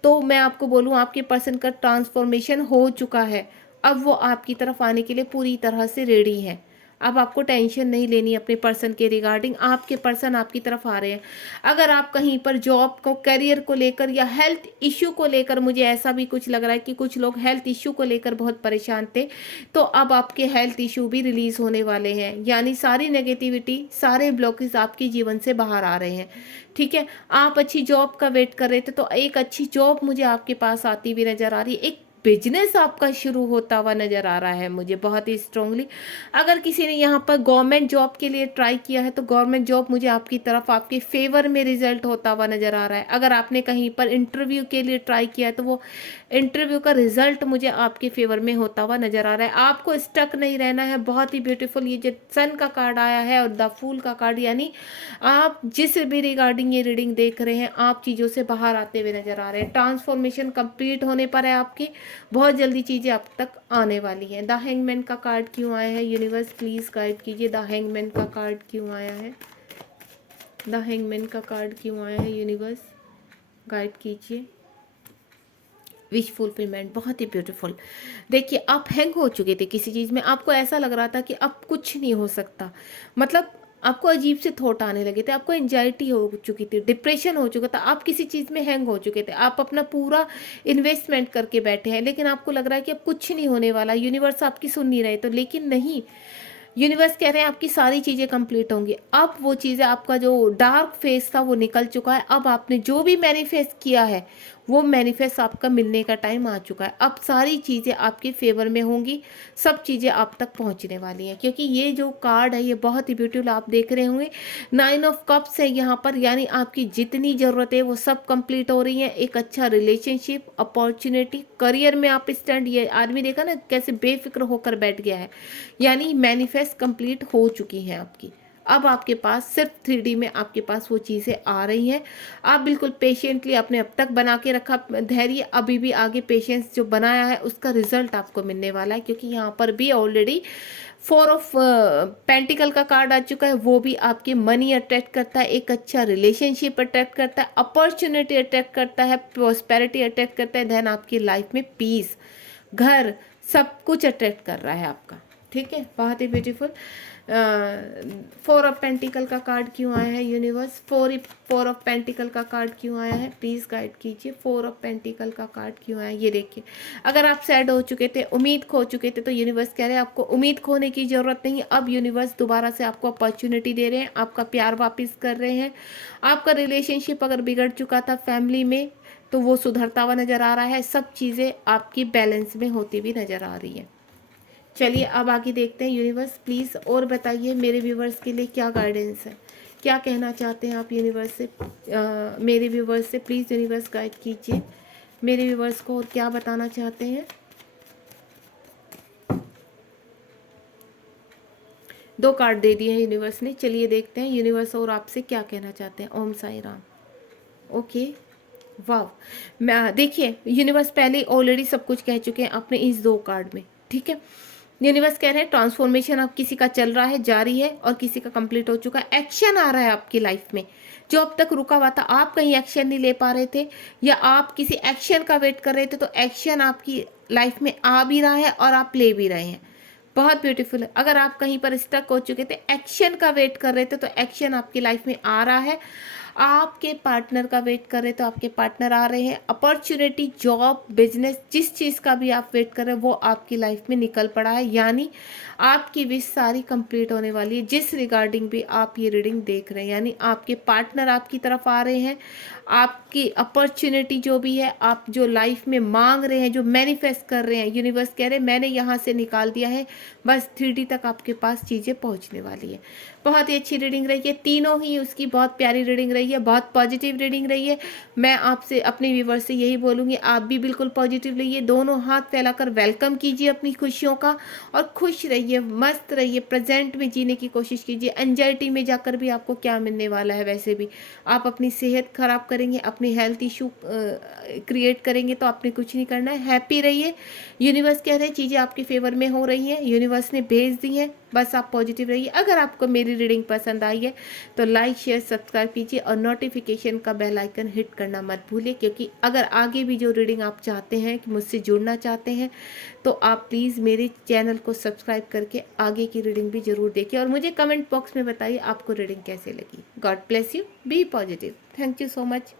तो मैं आपको बोलूँ आपके पर्सन का ट्रांसफॉर्मेशन हो चुका है, अब वो आपकी तरफ आने के लिए पूरी तरह से रेडी है। अब आपको टेंशन नहीं लेनी अपने पर्सन के रिगार्डिंग, आपके पर्सन आपकी तरफ आ रहे हैं। अगर आप कहीं पर जॉब को, करियर को लेकर या हेल्थ इश्यू को लेकर, मुझे ऐसा भी कुछ लग रहा है कि कुछ लोग हेल्थ इश्यू को लेकर बहुत परेशान थे, तो अब आपके हेल्थ इश्यू भी रिलीज होने वाले हैं, यानी सारी नेगेटिविटी, सारे ब्लॉकेज आपके जीवन से बाहर आ रहे हैं, ठीक है। आप अच्छी जॉब का वेट कर रहे थे, तो एक अच्छी जॉब मुझे आपके पास आती हुई नजर आ रही है। एक बिजनेस आपका शुरू होता हुआ नज़र आ रहा है मुझे बहुत ही स्ट्रांगली। अगर किसी ने यहाँ पर गवर्नमेंट जॉब के लिए ट्राई किया है तो गवर्नमेंट जॉब मुझे आपकी तरफ आपके फेवर में रिजल्ट होता हुआ नज़र आ रहा है। अगर आपने कहीं पर इंटरव्यू के लिए ट्राई किया है तो वो इंटरव्यू का रिजल्ट मुझे आपके फेवर में होता हुआ नज़र आ रहा है। आपको स्टक नहीं रहना है। बहुत ही ब्यूटीफुल ये जो सन का कार्ड आया है और द फूल का कार्ड, यानी आप जिस भी रिगार्डिंग ये रीडिंग देख रहे हैं आप चीज़ों से बाहर आते हुए नज़र आ रहे हैं। ट्रांसफॉर्मेशन कंप्लीट होने पर है आपकी, बहुत जल्दी चीज़ें आप तक आने वाली हैं। द हैंगमैन का कार्ड क्यों आया है यूनिवर्स, प्लीज़ गाइड कीजिए। द हैंगमैन का कार्ड क्यों आया है, द हैंगमैन का कार्ड क्यों आया है यूनिवर्स, गाइड कीजिए। विश फुलफिलमेंट, बहुत ही ब्यूटीफुल। देखिए आप हैंग हो चुके थे किसी चीज़ में, आपको ऐसा लग रहा था कि अब कुछ नहीं हो सकता, मतलब आपको अजीब से थॉट आने लगे थे, आपको एंजाइटी हो चुकी थी, डिप्रेशन हो चुका था, आप किसी चीज़ में हैंग हो चुके थे, आप अपना पूरा इन्वेस्टमेंट करके बैठे हैं लेकिन आपको लग रहा है कि अब कुछ नहीं होने वाला, यूनिवर्स आपकी सुन नहीं रहे, तो लेकिन नहीं, यूनिवर्स कह रहे हैं आपकी सारी चीज़ें कंप्लीट होंगी। अब वो चीज़ें, आपका जो डार्क फेस था वो निकल चुका है। अब आपने जो भी मैनिफेस्ट किया है वो मैनिफेस्ट आपका मिलने का टाइम आ चुका है। अब सारी चीज़ें आपके फेवर में होंगी, सब चीज़ें आप तक पहुंचने वाली हैं, क्योंकि ये जो कार्ड है ये बहुत ही ब्यूटीफुल आप देख रहे होंगे। 9 ऑफ कप्स है यहाँ पर, यानी आपकी जितनी ज़रूरत है वो सब कंप्लीट हो रही है। एक अच्छा रिलेशनशिप, अपॉर्चुनिटी, करियर में आप स्टैंड, ये आदमी देखा ना कैसे बेफिक्र होकर बैठ गया है, यानी मैनिफेस्ट कंप्लीट हो चुकी हैं आपकी। अब आपके पास सिर्फ 3D में आपके पास वो चीज़ें आ रही हैं। आप बिल्कुल पेशेंटली आपने अब तक बना के रखा धैर्य, अभी भी आगे पेशेंस जो बनाया है उसका रिजल्ट आपको मिलने वाला है, क्योंकि यहाँ पर भी ऑलरेडी 4 ऑफ पेंटिकल का कार्ड आ चुका है। वो भी आपके मनी अट्रैक्ट करता है, एक अच्छा रिलेशनशिप अट्रैक्ट करता है, अपॉर्चुनिटी अट्रैक्ट करता है, प्रॉस्पेरिटी अट्रैक्ट करता है, देन आपकी लाइफ में पीस, घर, सब कुछ अट्रैक्ट कर रहा है आपका। ठीक है, बहुत ही ब्यूटीफुल। 4 ऑफ पेंटिकल का कार्ड क्यों आया है यूनिवर्स, 4 ऑफ पेंटिकल का कार्ड क्यों आया है, प्लीज़ गाइड कीजिए। 4 ऑफ पेंटिकल का कार्ड क्यों आया है, ये देखिए। अगर आप सैड हो चुके थे, उम्मीद खो चुके थे, तो यूनिवर्स कह रहे हैं आपको उम्मीद खोने की ज़रूरत नहीं। अब यूनिवर्स दोबारा से आपको अपॉर्चुनिटी दे रहे हैं, आपका प्यार वापस कर रहे हैं। आपका रिलेशनशिप अगर बिगड़ चुका था फैमिली में तो वो सुधरता हुआ नज़र आ रहा है। सब चीज़ें आपकी बैलेंस में होती हुई नज़र आ रही है। चलिए अब आगे देखते हैं। यूनिवर्स प्लीज़ और बताइए मेरे व्यूवर्स के लिए क्या गाइडेंस है, क्या कहना चाहते हैं आप यूनिवर्स से, मेरे व्यूवर्स से। प्लीज़ यूनिवर्स गाइड कीजिए मेरे व्यूवर्स को, और क्या बताना चाहते हैं। 2 कार्ड दे दिए हैं यूनिवर्स ने। चलिए देखते हैं यूनिवर्स और आपसे क्या कहना चाहते हैं। ओम साई राम। ओके, वाह, मैं देखिए यूनिवर्स पहले ऑलरेडी सब कुछ कह चुके हैं अपने इस 2 कार्ड में। ठीक है, यूनिवर्स कह रहे हैं ट्रांसफॉर्मेशन अब किसी का चल रहा है, जारी है, और किसी का कंप्लीट हो चुका है। एक्शन आ रहा है आपकी लाइफ में जो अब तक रुका हुआ था, आप कहीं एक्शन नहीं ले पा रहे थे या आप किसी एक्शन का वेट कर रहे थे, तो एक्शन आपकी लाइफ में आ भी रहा है और आप ले भी रहे हैं। बहुत ब्यूटीफुल है। अगर आप कहीं पर स्टक हो चुके थे, एक्शन का वेट कर रहे थे, तो एक्शन आपकी लाइफ में आ रहा है। आपके पार्टनर का वेट कर रहे तो आपके पार्टनर आ रहे हैं। अपॉर्चुनिटी, जॉब, बिजनेस, जिस चीज़ का भी आप वेट कर रहे हैं वो आपकी लाइफ में निकल पड़ा है, यानी आपकी विश सारी कंप्लीट होने वाली है। जिस रिगार्डिंग भी आप ये रीडिंग देख रहे हैं, यानी आपके पार्टनर आपकी तरफ आ रहे हैं। आपकी अपॉर्चुनिटी जो भी है, आप जो लाइफ में मांग रहे हैं, जो मैनिफेस्ट कर रहे हैं, यूनिवर्स कह रहे हैं मैंने यहाँ से निकाल दिया है, बस 3D तक आपके पास चीज़ें पहुँचने वाली है। बहुत ही अच्छी रीडिंग रही है, तीनों ही उसकी बहुत प्यारी रीडिंग रही है, बहुत पॉजिटिव रीडिंग रही है। मैं आपसे अपने व्यूवर्स से यही बोलूँगी, आप भी बिल्कुल पॉजिटिव रहिए, दोनों हाथ फैलाकर वेलकम कीजिए अपनी खुशियों का, और खुश रहिए, मस्त रहिए, प्रेजेंट में जीने की कोशिश कीजिए। एंजाइटी में जाकर भी आपको क्या मिलने वाला है, वैसे भी आप अपनी सेहत खराब करेंगे, अपनी हेल्थ इशू क्रिएट करेंगे, तो आपने कुछ नहीं करना है। हैप्पी रहिए, यूनिवर्स कह रहे हैं चीज़ें आपके फेवर में हो रही हैं, यूनिवर्स ने भेज दी हैं, बस आप पॉजिटिव रहिए। अगर आपको मेरी रीडिंग पसंद आई है तो लाइक, शेयर, सब्सक्राइब कीजिए और नोटिफिकेशन का बेल आइकन हिट करना मत भूलिए, क्योंकि अगर आगे भी जो रीडिंग आप चाहते हैं कि मुझसे जुड़ना चाहते हैं तो आप प्लीज़ मेरे चैनल को सब्सक्राइब करके आगे की रीडिंग भी ज़रूर देखिए, और मुझे कमेंट बॉक्स में बताइए आपको रीडिंग कैसे लगी। God bless you, be positive. Thank you so much.